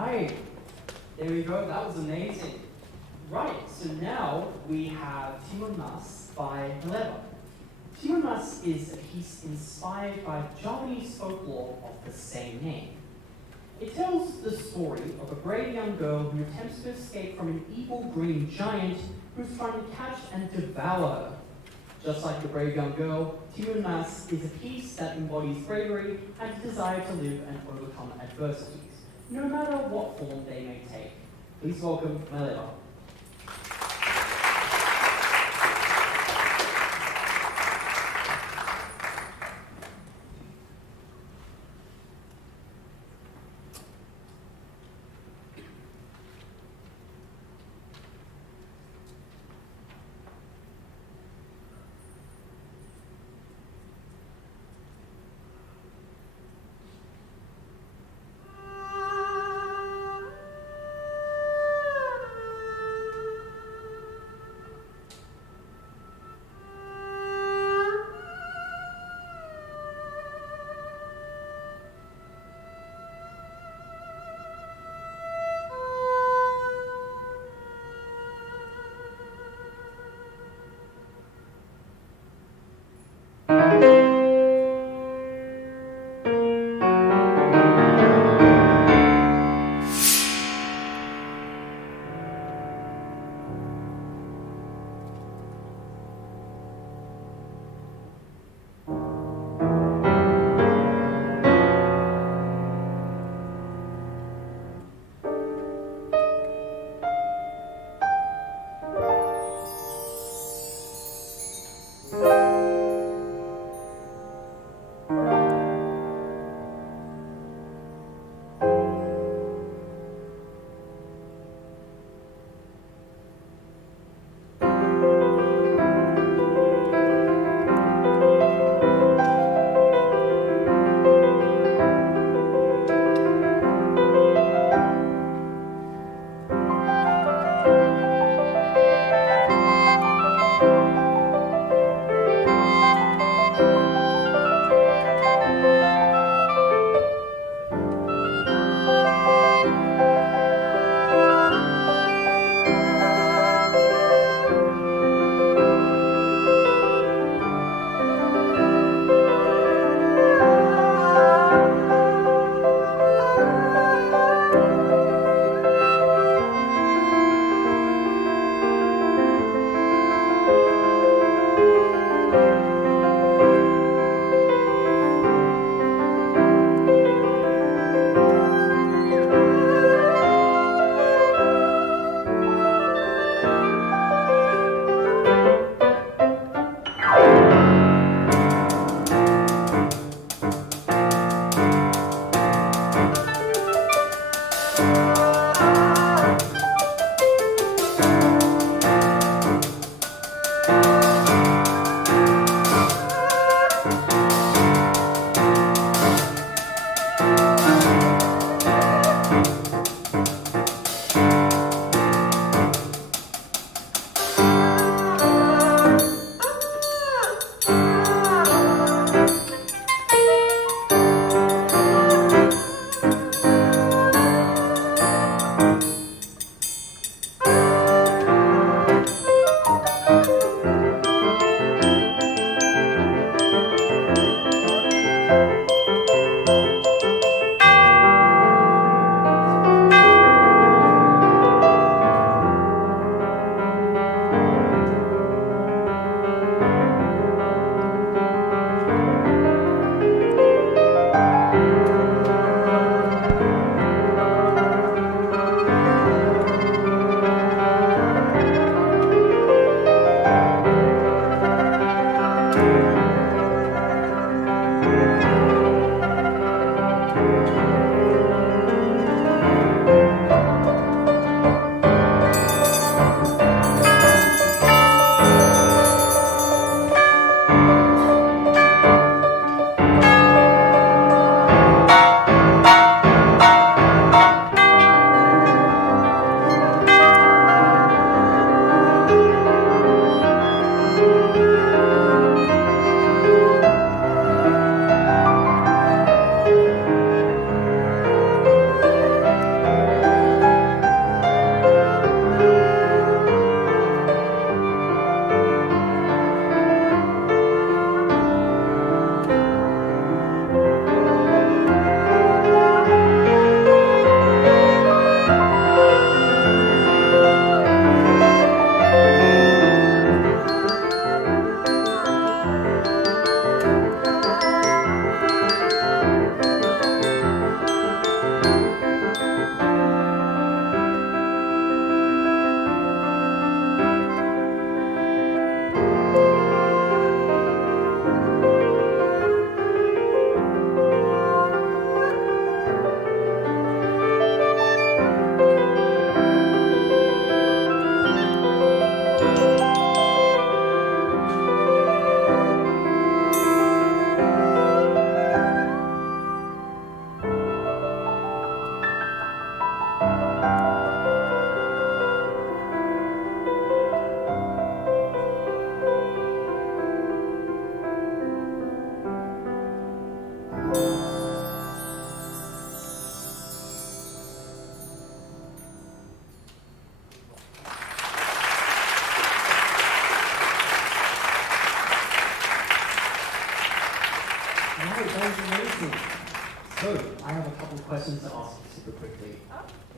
right. There we go. That was amazing. Right. So now we have Timun Mas by Maleva. Timun Mas is a piece inspired by Javanese folklore of the same name. It tells the story of a brave young girl who attempts to escape from an evil green giant who's trying to catch and devour her. Just like the brave young girl, Timun Mas is a piece that embodies bravery and a desire to live and overcome adversities, no matter what form they may take. Please welcome Maleva.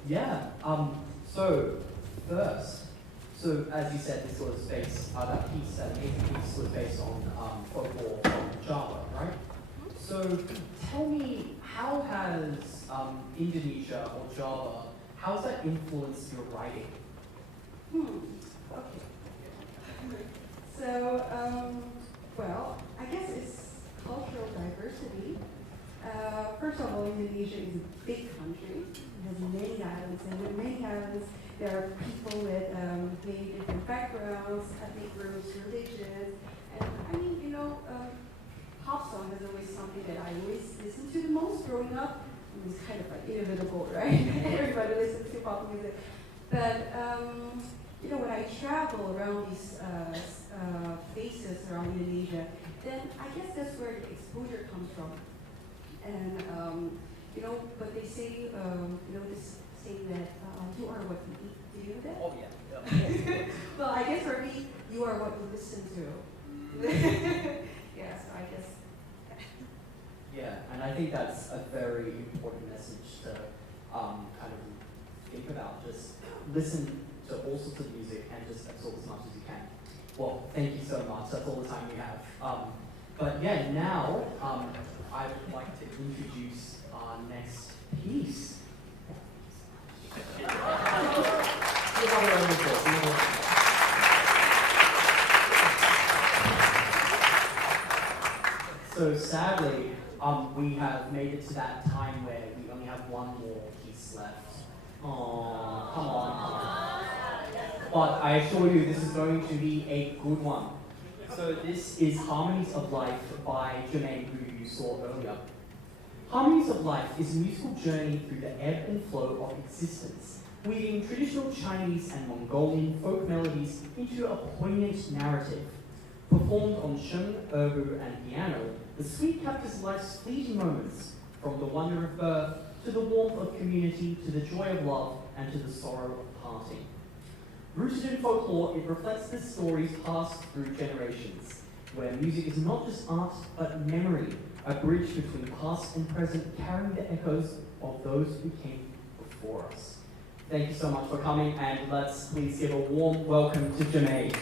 Yeah. So first, so as you said, this was based that piece, that amazing piece was based on folklore from Java, right? So tell me, how has Indonesia or Java, how's that influenced your writing? Okay. So, well, I guess it's cultural diversity. First of all, Indonesia is a big country. It has many islands, and with many islands, there are people with many different backgrounds, ethnic groups, religions, and I mean, you know, pop song is always something that I always listen to the most growing up. It's kind of like inevitable, right? Everybody listens to pop music. But, you know, when I travel around these places around Indonesia, then I guess that's where the exposure comes from. And, you know, but they say, you know, this saying that you are what you eat. Do you know that? Oh, yeah. Well, I guess for me, you are what you listen to. Yeah, so I guess. Yeah, and I think that's a very important message to kind of think about. Just listen to all sorts of music and just absorb as much as you can. Well, thank you so much. That's all the time we have. But yeah, now I would like to introduce our next piece. So sadly, we have made it to that time where we only have one more piece left. Oh, come on. But I assure you, this is going to be a good one. So this is Harmonies of Life by Germaine, who you saw earlier. Harmonies of Life is a musical journey through the ebb and flow of existence, weaving traditional Chinese and Mongolian folk melodies into a poignant narrative. Performed on sheng, erhu, and piano, the suite captures life's fleeting moments, from the wonder of birth, to the warmth of community, to the joy of love, and to the sorrow of parting. Rooted in folklore, it reflects the stories passed through generations, where music is not just art, but memory, a bridge between past and present, carrying the echoes of those who came before us. Thank you so much for coming, and let's please give a warm welcome to Germaine.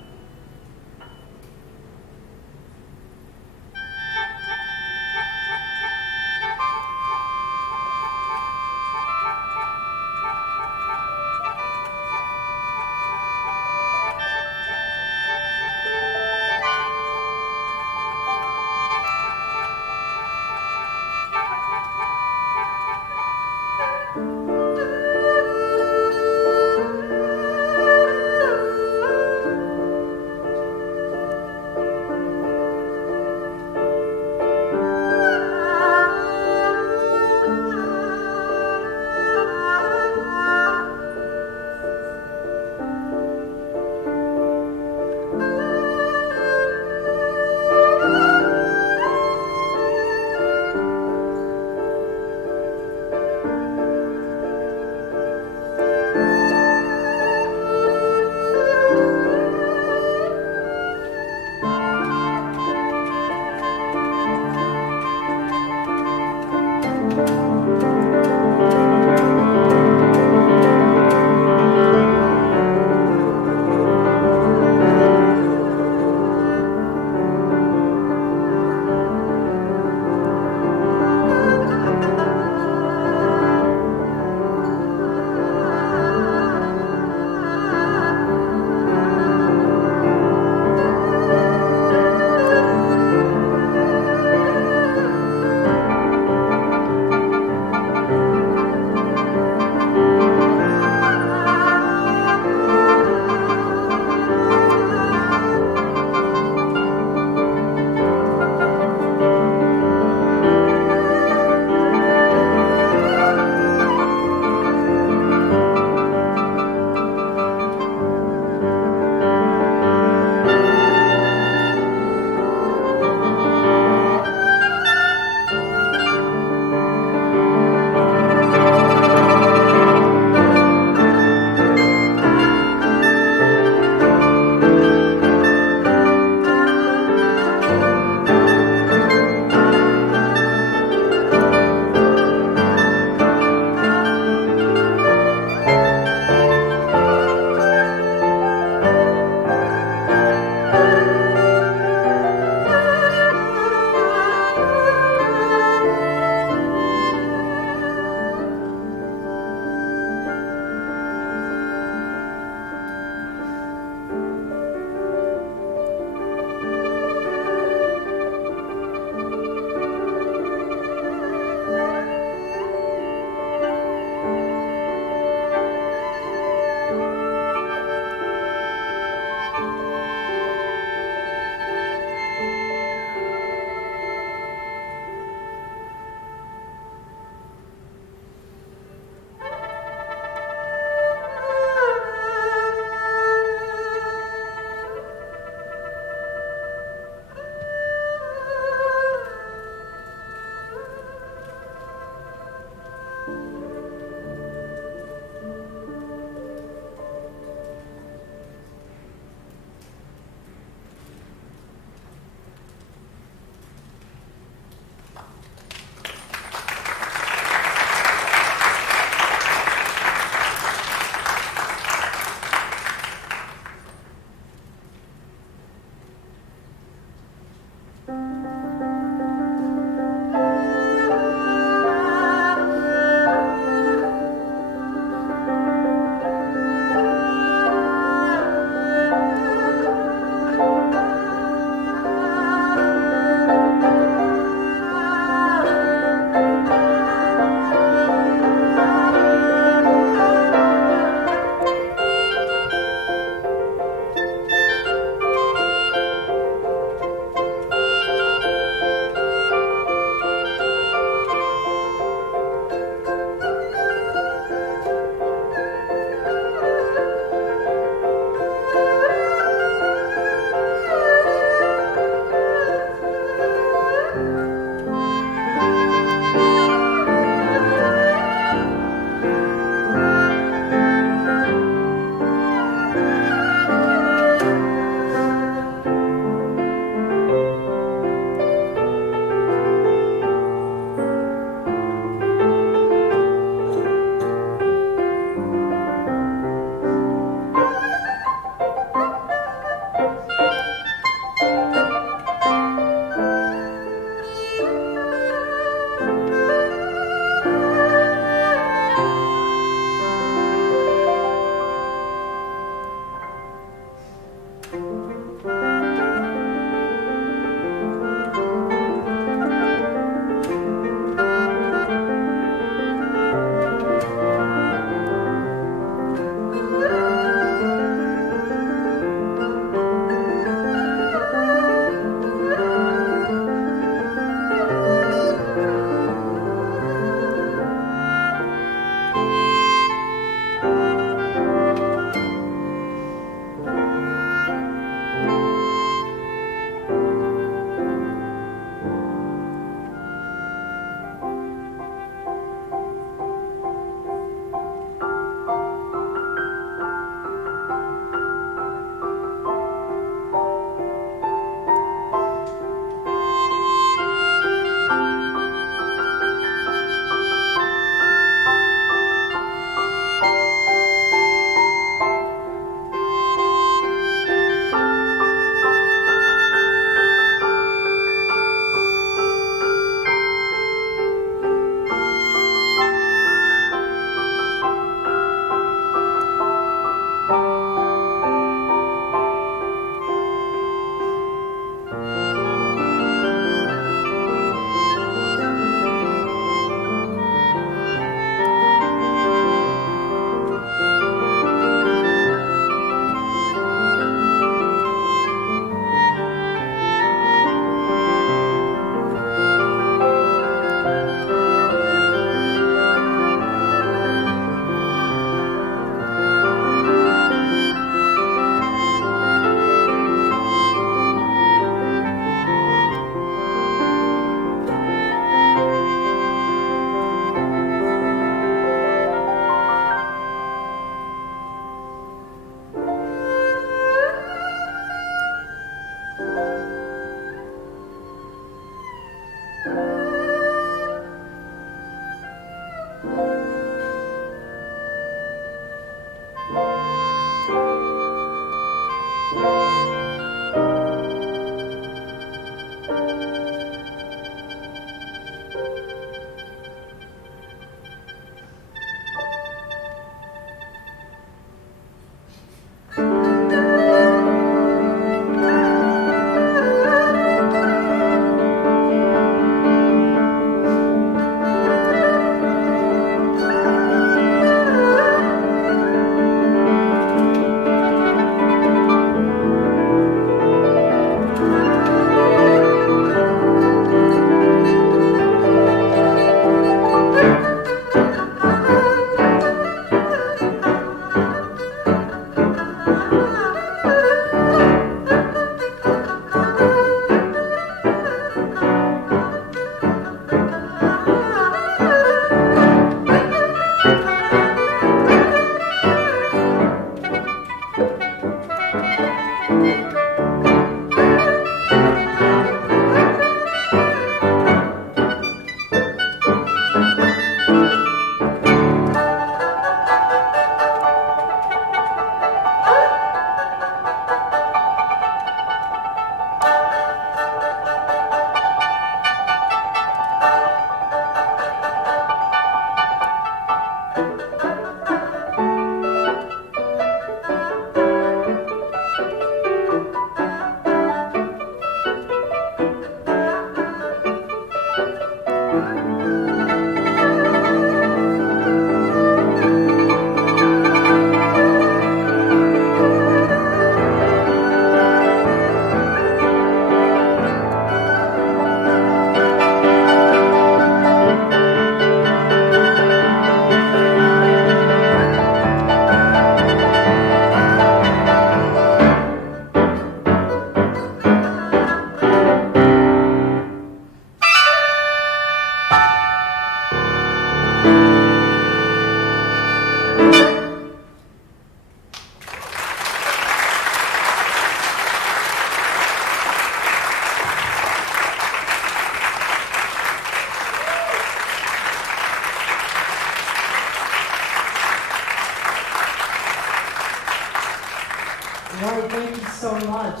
Right, thank you so much.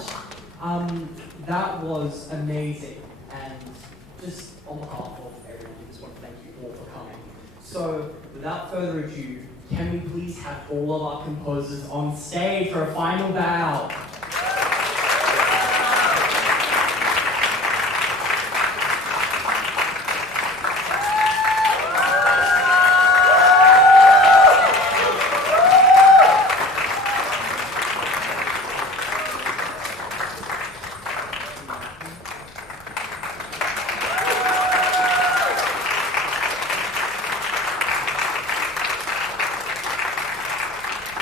That was amazing, and just on behalf of everyone, I just want to thank you all for coming. So, without further ado, can we please have all of our composers on stage for a final bow?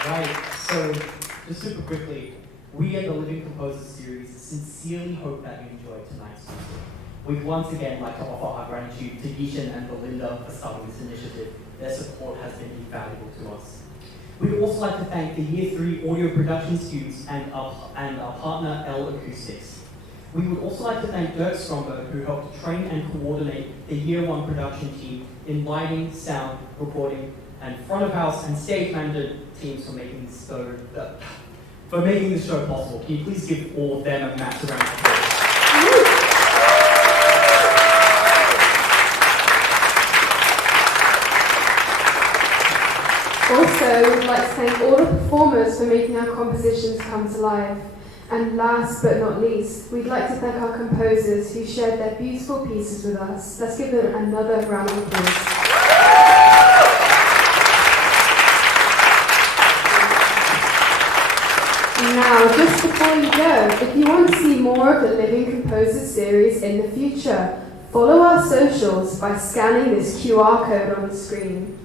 Right, so just super quickly, we at the Living Composers series sincerely hope that you enjoyed tonight's music. We'd once again like to offer our gratitude to YeeShen and Belinda for starting this initiative. Their support has been invaluable to us. We'd also like to thank the Year 3 audio production students and our partner L Acoustics. We would also like to thank Dirk Stromberg, who helped train and coordinate the Year 1 production team in lighting, sound, recording, and front of house and stage manager teams for making this show possible. Can you please give all of them a massive round of applause? Also, we'd like to thank all the performers for making our compositions come to life. And last but not least, we'd like to thank our composers who shared their beautiful pieces with us. Let's give them another round of applause. Now, just before you go, if you want to see more of the Living Composers series in the future, follow our socials by scanning this QR code on the screen.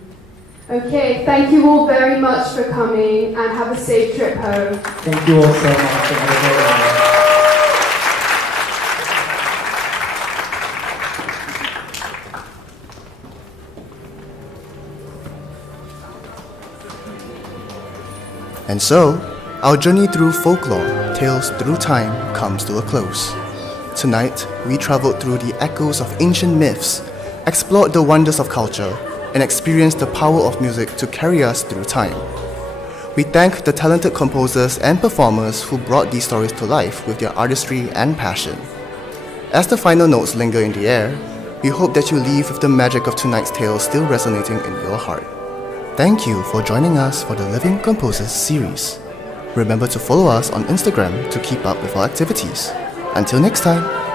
Okay, thank you all very much for coming and have a safe trip home. Thank you all so much. And have a great night. And so, our journey through folklore, Tales Through Time, comes to a close. Tonight, we traveled through the echoes of ancient myths, explored the wonders of culture, and experienced the power of music to carry us through time. We thank the talented composers and performers who brought these stories to life with their artistry and passion. As the final notes linger in the air, we hope that you leave with the magic of tonight's tale still resonating in your heart. Thank you for joining us for the Living Composers series. Remember to follow us on Instagram to keep up with our activities. Until next time.